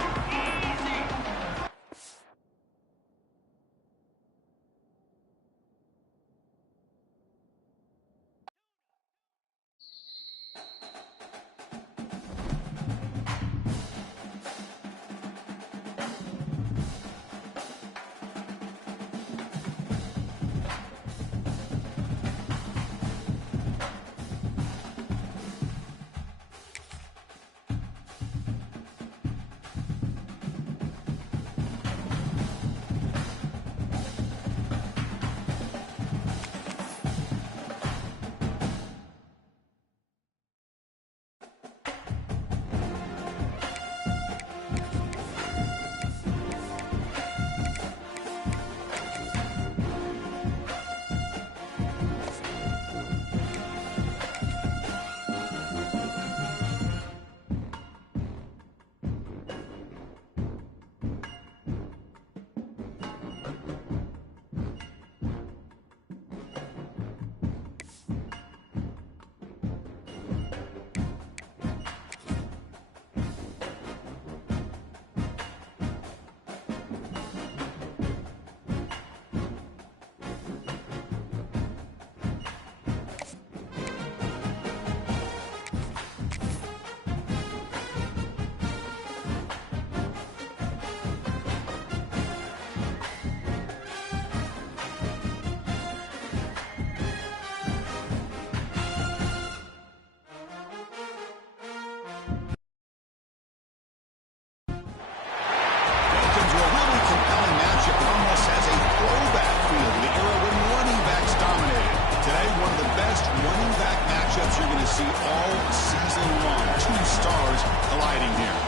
see all season long. 2 stars colliding here.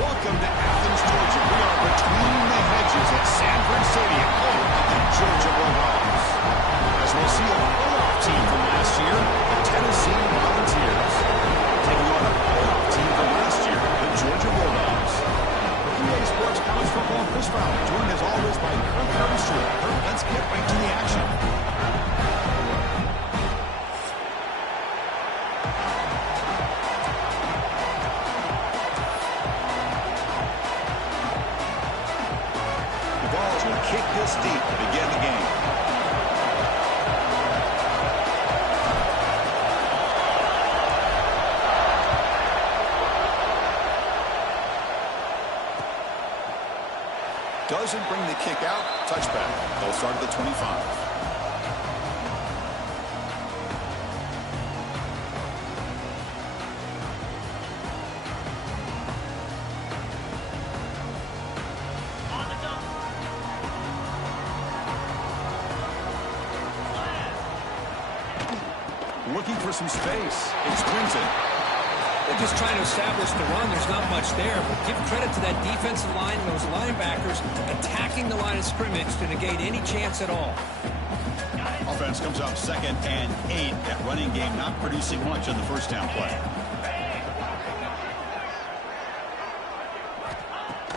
Welcome to Athens, Georgia. We are between the hedges at Sanford Stadium, home of the Georgia Bulldogs. As we'll see a playoff team from last year, the Tennessee Volunteers, taking on a playoff team from last year, the Georgia Bulldogs. EA Sports College Football Chris Fowler, joined as always by Kirk Herbstreit. Kirk, let's get right to the action. The Vols will kick this deep to begin the game. Doesn't bring the kick out. Touchback. They'll start at the 25. On the dump. Looking for some space. It's Quinton. They're just trying to establish the run. There's not much there, but give credit to that defensive line and those linebackers attacking the line of scrimmage to negate any chance at all. Offense comes up 2nd and 8. That running game not producing much on the first down play.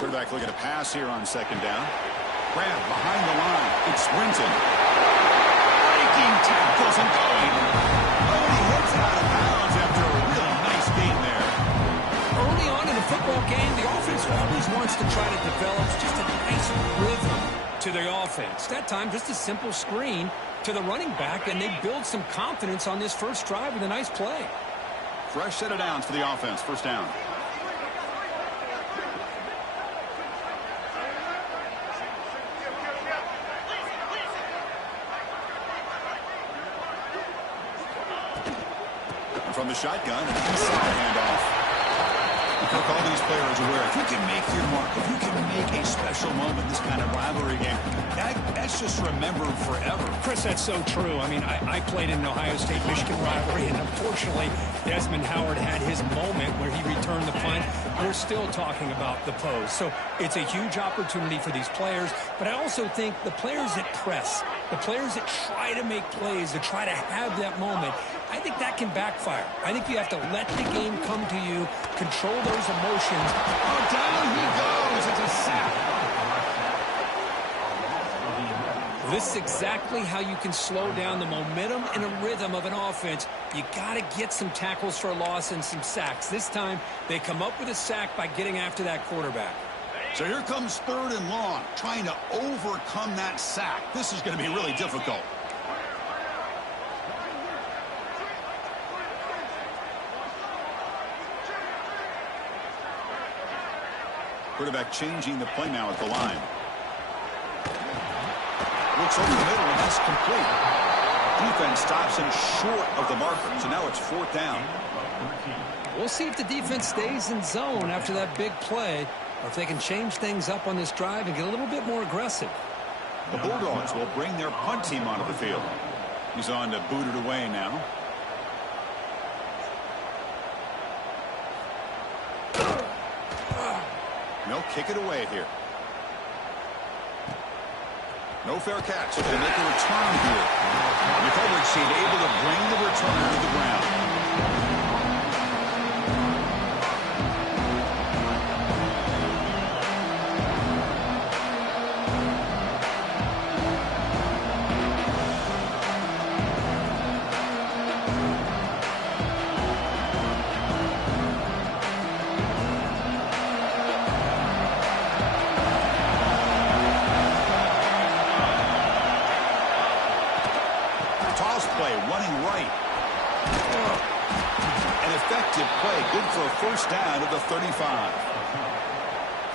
Quarterback looking to pass here on 2nd down. Grab behind the line. It's Swinton. Breaking tackles and going. Oh, and he hits out of bounds after a real nice gain there. Early on in the football game, the offense always wants to try to develop just a nice rhythm to their offense. That time, just a simple screen to the running back, and they build some confidence on this first drive with a nice play. Fresh set of downs for the offense. First down. From the shotgun, an inside handoff. Kirk, all these players aware, if you can make your mark, if you can make a special moment, this kind of rivalry game, that's just remembered forever. Chris, that's so true. I mean, I played in an Ohio State-Michigan rivalry, and unfortunately, Desmond Howard had his moment where he returned the punt. We're still talking about the pose. So it's a huge opportunity for these players, but I also think the players that press, the players that try to make plays, that try to have that moment, I think that can backfire. I think you have to let the game come to you, control those emotions. Oh, down he goes. It's a sack. This is exactly how you can slow down the momentum and a rhythm of an offense. You got to get some tackles for a loss and some sacks. This time, they come up with a sack by getting after that quarterback. So here comes 3rd and long, trying to overcome that sack. This is going to be really difficult. Quarterback changing the play now at the line. Looks over the middle, and that's complete. Defense stops him short of the marker, so now it's 4th down. We'll see if the defense stays in zone after that big play, or if they can change things up on this drive and get a little bit more aggressive. The Bulldogs will bring their punt team onto the field. He's on to boot it away now. They'll kick it away here. No fair catch. They make a return here. The coverage team able to bring the return to the ground. Play good for a first down at the 35.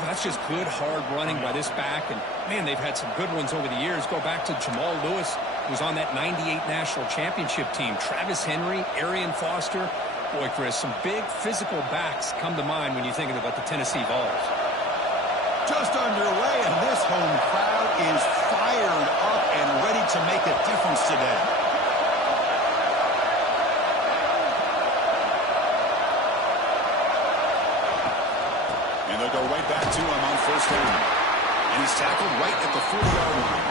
That's just good, hard running by this back. And, man, they've had some good ones over the years. Go back to Jamal Lewis, who was on that 98 national championship team. Travis Henry, Arian Foster. Boy, Chris, some big physical backs come to mind when you're thinking about the Tennessee Vols. Just underway, and this home crowd is fired up and ready to make a difference today. go right back to him on first down. And he's tackled right at the 40-yard line.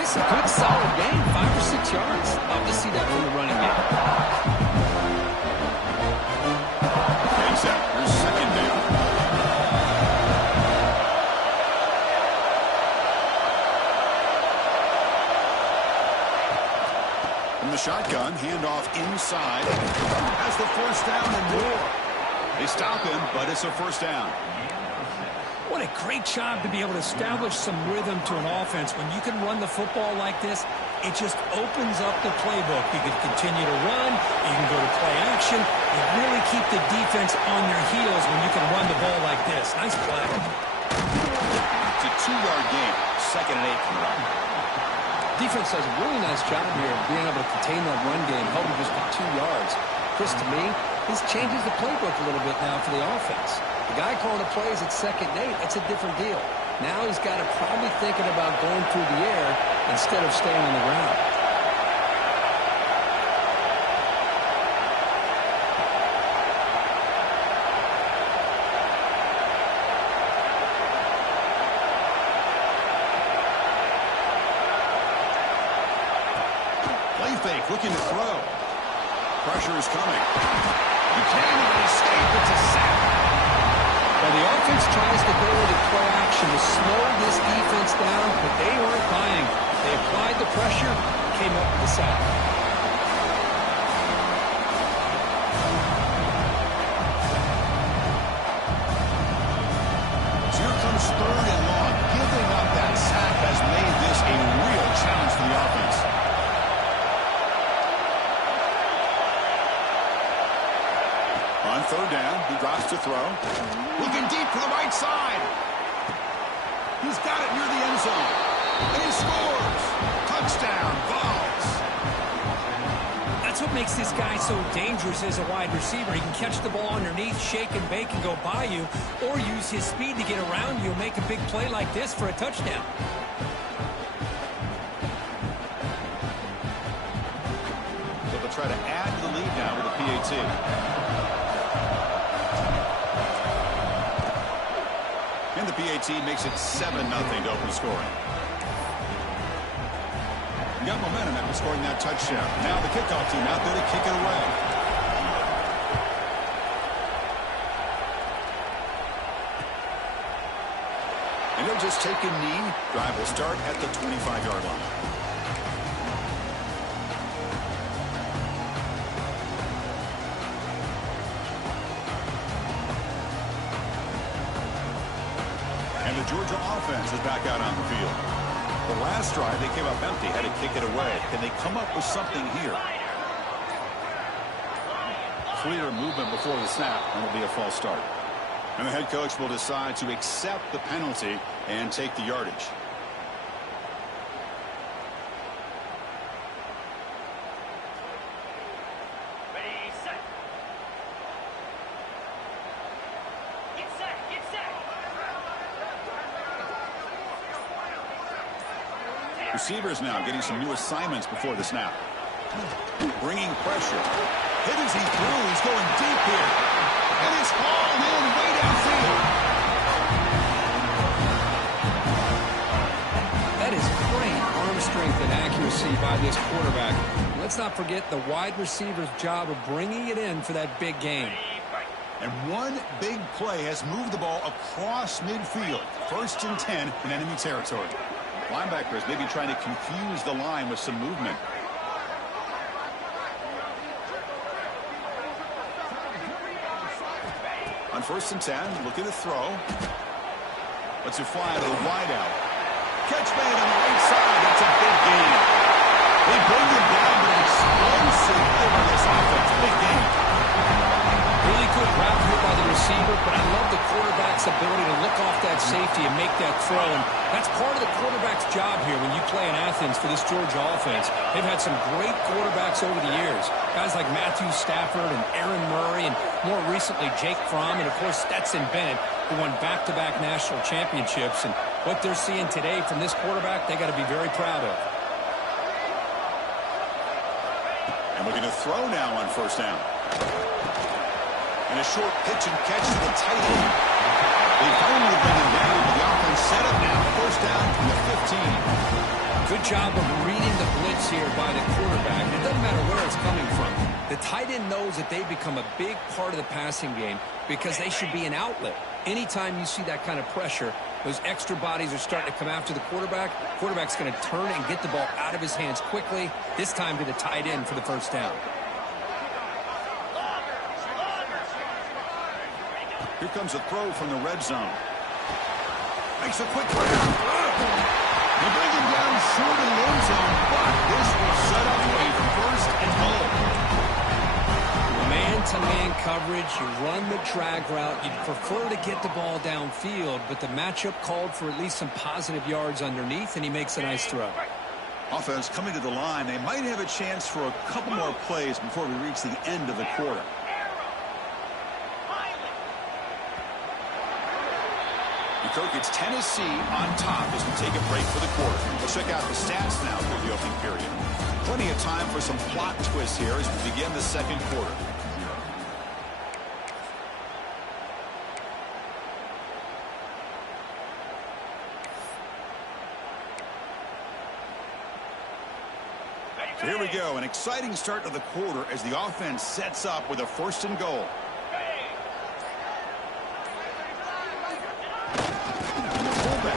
It's a good, solid game, 5 or 6 yards. Love to see that from the running game. Takes that. Here's second down. From the shotgun, handoff inside. Has the first down and more. They stop him, but it's a first down. What a great job to be able to establish some rhythm to an offense. When you can run the football like this, it just opens up the playbook. You can continue to run. You can go to play action. You really keep the defense on their heels when you can run the ball like this. Nice play. It's a 2-yard gain. 2nd and 8 coming up. Defense does a really nice job here of being able to contain that run game, held him just for 2 yards. Chris, to me, this changes the playbook a little bit now for the offense. The guy calling the plays at 2nd and 8, that's a different deal. Now he's got to probably thinking about going through the air instead of staying on the ground. Play fake, looking to throw. Pressure is coming. You can't even escape. It's a sack. Well, the offense tries to go into play action to slow this defense down, but they weren't buying. They applied the pressure, came up with the sack. So here comes 3rd and long. Giving up that sack has made this a real challenge for the offense. On 3rd down, he drops to throw. Looking deep to the right side. He's got it near the end zone. And he scores. Touchdown, Vols. That's what makes this guy so dangerous as a wide receiver. He can catch the ball underneath, shake and bake, and go by you, or use his speed to get around you and make a big play like this for a touchdown. So they'll try to add to the lead now with a PAT. And the PAT makes it 7-0 to open scoring. Got momentum after scoring that touchdown. Now the kickoff team out there to kick it away. And they'll just take a knee. Drive will start at the 25-yard line. And the Georgia offense is back out on the field. The last drive, they came up empty, had to kick it away. Can they come up with something here? Clear movement before the snap, and it'll be a false start. And the head coach will decide to accept the penalty and take the yardage. Ready, set. Get set, get set. Receivers now getting some new assignments before the snap. Bringing pressure. Hit as he threw. He's going deep here. And it's hauled in way downfield. That is great arm strength and accuracy by this quarterback. Let's not forget the wide receiver's job of bringing it in for that big game. And one big play has moved the ball across midfield. 1st and 10 in enemy territory. Linebackers maybe trying to confuse the line with some movement. On 1st and 10, looking to throw. Lets it fly to the wideout. Catch made on the right side. That's a big gain. They bring him down, but explosive over this offense. Big gain. Really good route here by the receiver, but I love the quarterback's ability to look off that safety and make that throw. And that's part of the quarterback's job here when you play in Athens for this Georgia offense. They've had some great quarterbacks over the years. Guys like Matthew Stafford and Aaron Murray, and more recently Jake Fromm, and of course Stetson Bennett, who won back-to-back national championships. And what they're seeing today from this quarterback, they got to be very proud of. And looking to throw now on 1st down. And a short pitch and catch to the tight end. They finally bring him down, but the offense set up now. First down from the 15. Good job of reading the blitz here by the quarterback. It doesn't matter where it's coming from. The tight end knows that they become a big part of the passing game because they should be an outlet. Anytime you see that kind of pressure, those extra bodies are starting to come after the quarterback. Quarterback's going to turn and get the ball out of his hands quickly, this time to the tight end for the first down. Here comes a throw from the red zone. Makes a quick grab. They bring him down short of the end zone, but this will set up a first and goal. Man-to-man coverage, you run the drag route. You'd prefer to get the ball downfield, but the matchup called for at least some positive yards underneath, and he makes a nice throw. Offense coming to the line. They might have a chance for a couple more plays before we reach the end of the quarter. Kirk, it's Tennessee on top as we take a break for the quarter. Let's check out the stats now through the opening period. Plenty of time for some plot twists here as we begin the second quarter. So here we go, an exciting start to the quarter as the offense sets up with a first and goal.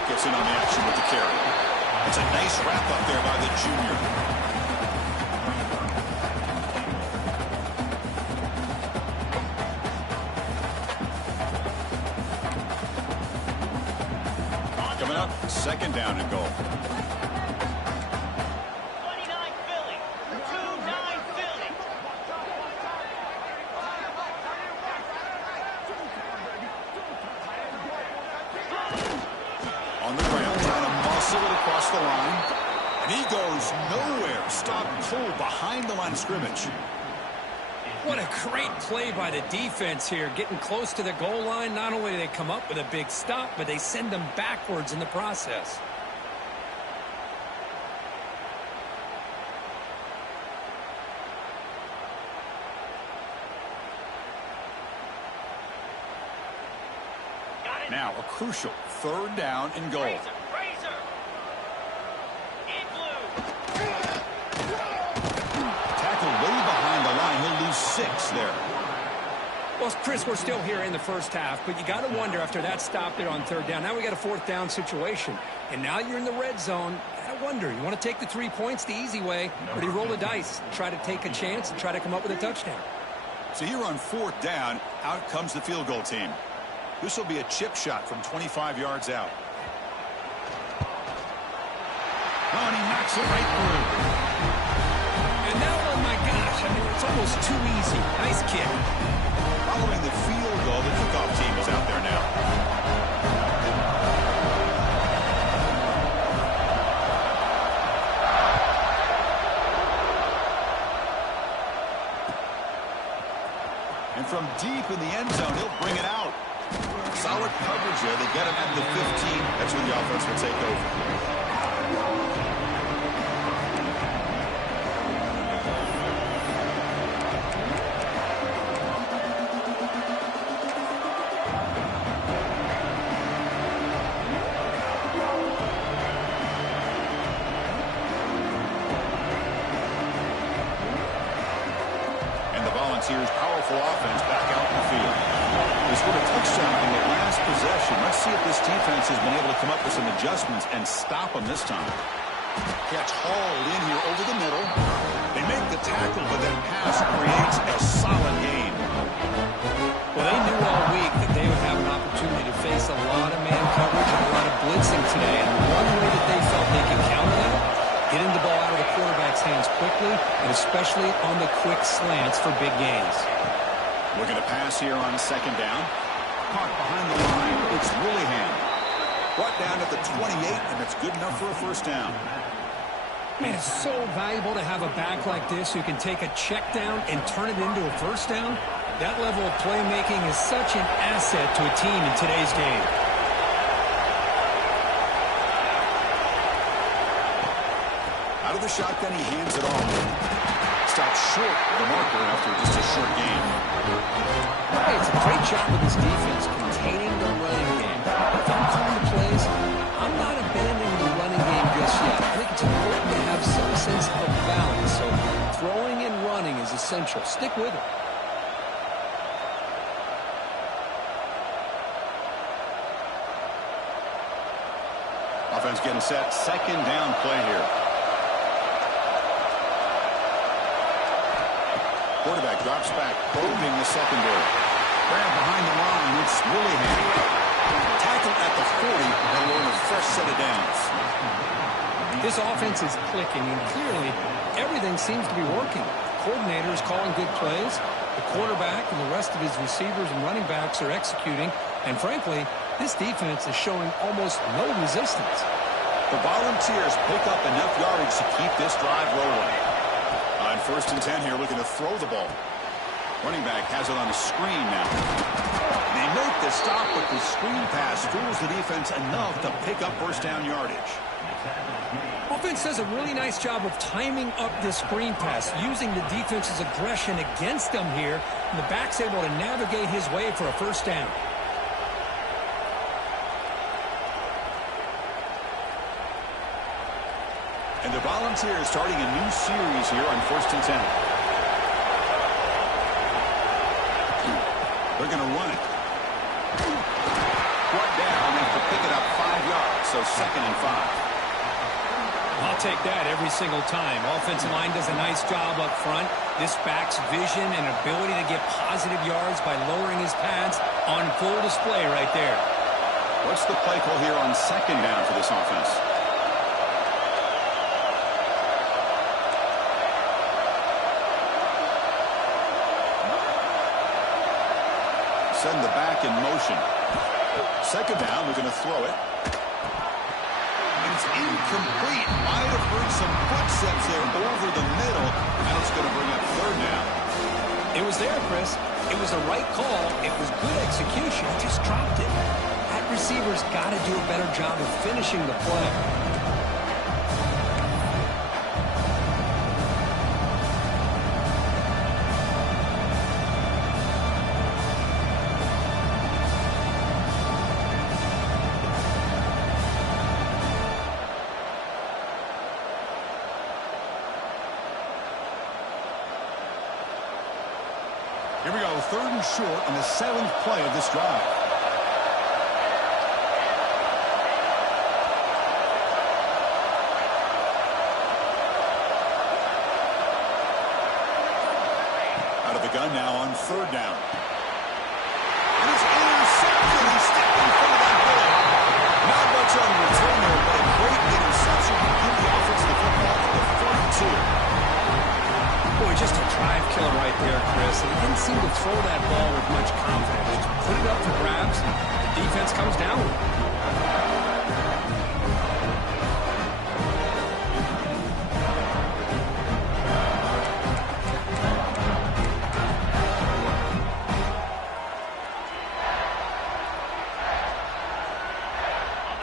Gets in on the action with the carry. It's a nice wrap up there by the junior. Coming up, second down and goal. 29 Philly. 2-9 Philly. On the ground, trying to muscle it across the line. And he goes nowhere. Stopped cold behind the line of scrimmage. What a great play by the defense here. Getting close to the goal line, not only do they come up with a big stop, but they send them backwards in the process. Now a crucial third down and goal. Razor. In blue. Tackled way behind the line. He'll lose 6 there. Well, Chris, we're still here in the first half, but you got to wonder after that stop there on third down. Now we got a fourth down situation, and now you're in the red zone. I wonder, you want to take the 3 points the easy way, or do you roll the dice, try to take a chance and try to come up with a touchdown? So here on fourth down, out comes the field goal team. This will be a chip shot from 25 yards out. Oh, and he knocks it right through. And now, oh my gosh, I mean, it's almost too easy. Nice kick. Following the field goal, the kickoff team is out there now. And from deep in the end zone, he'll bring it out. Solid coverage there. They get him at the 15. That's when the offense will take over. And the Volunteers' powerful offense back out in the field. They scored a touchdown in the last possession. Let's see if this defense has been able to come up with some adjustments and stop them this time. Catch hauled in here over the middle. They make the tackle, but that pass creates a solid gain. Well, they knew all week that they would have an opportunity to face a lot of man coverage and a lot of blitzing today. And one way that they felt they could counter that, getting the ball out of the quarterback's hands quickly, and especially on the quick slants for big gains. Looking to pass here on second down. Caught behind the line. It's Willingham. Brought down at the 28, and it's good enough for a first down. Man, it's so valuable to have a back like this who can take a check down and turn it into a first down. That level of playmaking is such an asset to a team in today's game. Out of the shotgun, he hands it off. Stopped short of the marker after just a short game. Hey, it's a great job of this defense containing the running game. If I'm calling the plays, I'm not abandoning the running game just yet. I think it's important to have some sense of balance. So throwing and running is essential. Stick with it. Offense getting set. Second down play here. Quarterback drops back, probing the secondary. Grab behind the line. It's Willingham. Tackle at the 40, and we're in the first set of downs. This offense is clicking, and clearly everything seems to be working. The coordinator is calling good plays. The quarterback and the rest of his receivers and running backs are executing. And frankly, this defense is showing almost no resistance. The Volunteers pick up enough yardage to keep this drive rolling. On 1st and 10 here, looking to throw the ball. Running back has it on the screen now. They make the stop, but the screen pass fools the defense enough to pick up first down yardage. Offense does a really nice job of timing up this screen pass, using the defense's aggression against them here, and the back's able to navigate his way for a first down. And the Volunteers starting a new series here on 1st and 10. They're going to run it. Brought down after picking up 5 yards, so 2nd and 5. I'll take that every single time. Offensive line does a nice job up front. This back's vision and ability to get positive yards by lowering his pads on full display right there. What's the play call here on 2nd down for this offense? Send the back in motion. 2nd down, we're going to throw it. It's incomplete. Might have heard some footsteps there over the middle. Now it's going to bring up 3rd down. It was there, Chris. It was the right call. It was good execution. He just dropped it. That receiver's got to do a better job of finishing the play. Here we go, 3rd and short on the 7th play of this drive. Out of the gun now on 3rd down. And it's intercepted. He stepped in front of that ball. Not much on the return there, but a great interception to give the offense the football at the 42. Boy, just a drive killer right there, Chris. And he didn't seem to throw that ball with much confidence. Just put it up for grabs, and the defense comes down with it.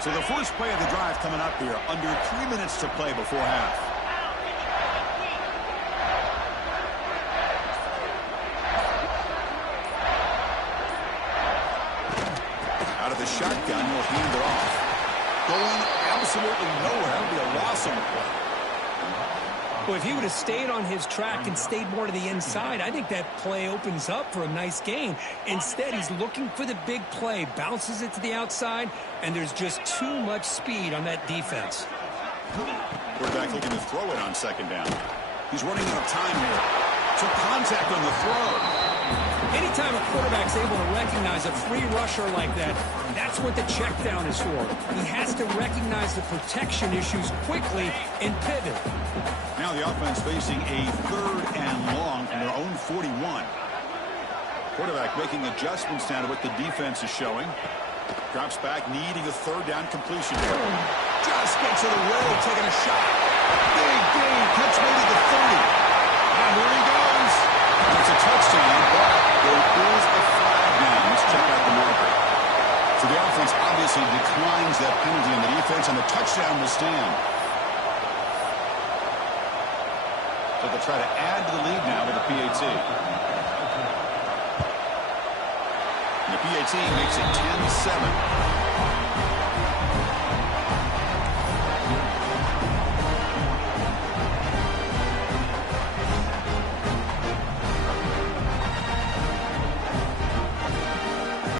So the first play of the drive coming up here, under 3 minutes to play before half. The shotgun will hand it off. Going absolutely nowhere. That'll be a loss on the play. Well, if he would have stayed on his track and stayed more to the inside, I think that play opens up for a nice gain. Instead, he's looking for the big play, bounces it to the outside, and there's just too much speed on that defense. Quarterback looking to throw it on 2nd down. He's running out of time here. Took contact on the throw. Anytime a quarterback's able to recognize a free rusher like that, that's what the check down is for. He has to recognize the protection issues quickly and pivot. Now the offense facing a 3rd and long from their own 41. Quarterback making adjustments down to what the defense is showing. Drops back, needing a 3rd down completion here. Just gets to the rail, taking a shot. Big gain, cuts maybe the 30. And there he goes. It's a touchdown, but there is a flag down. Let's check out the marker. So the offense obviously declines that penalty on the defense, and the touchdown will stand. So they'll try to add to the lead now with the PAT. And the PAT makes it 10-7.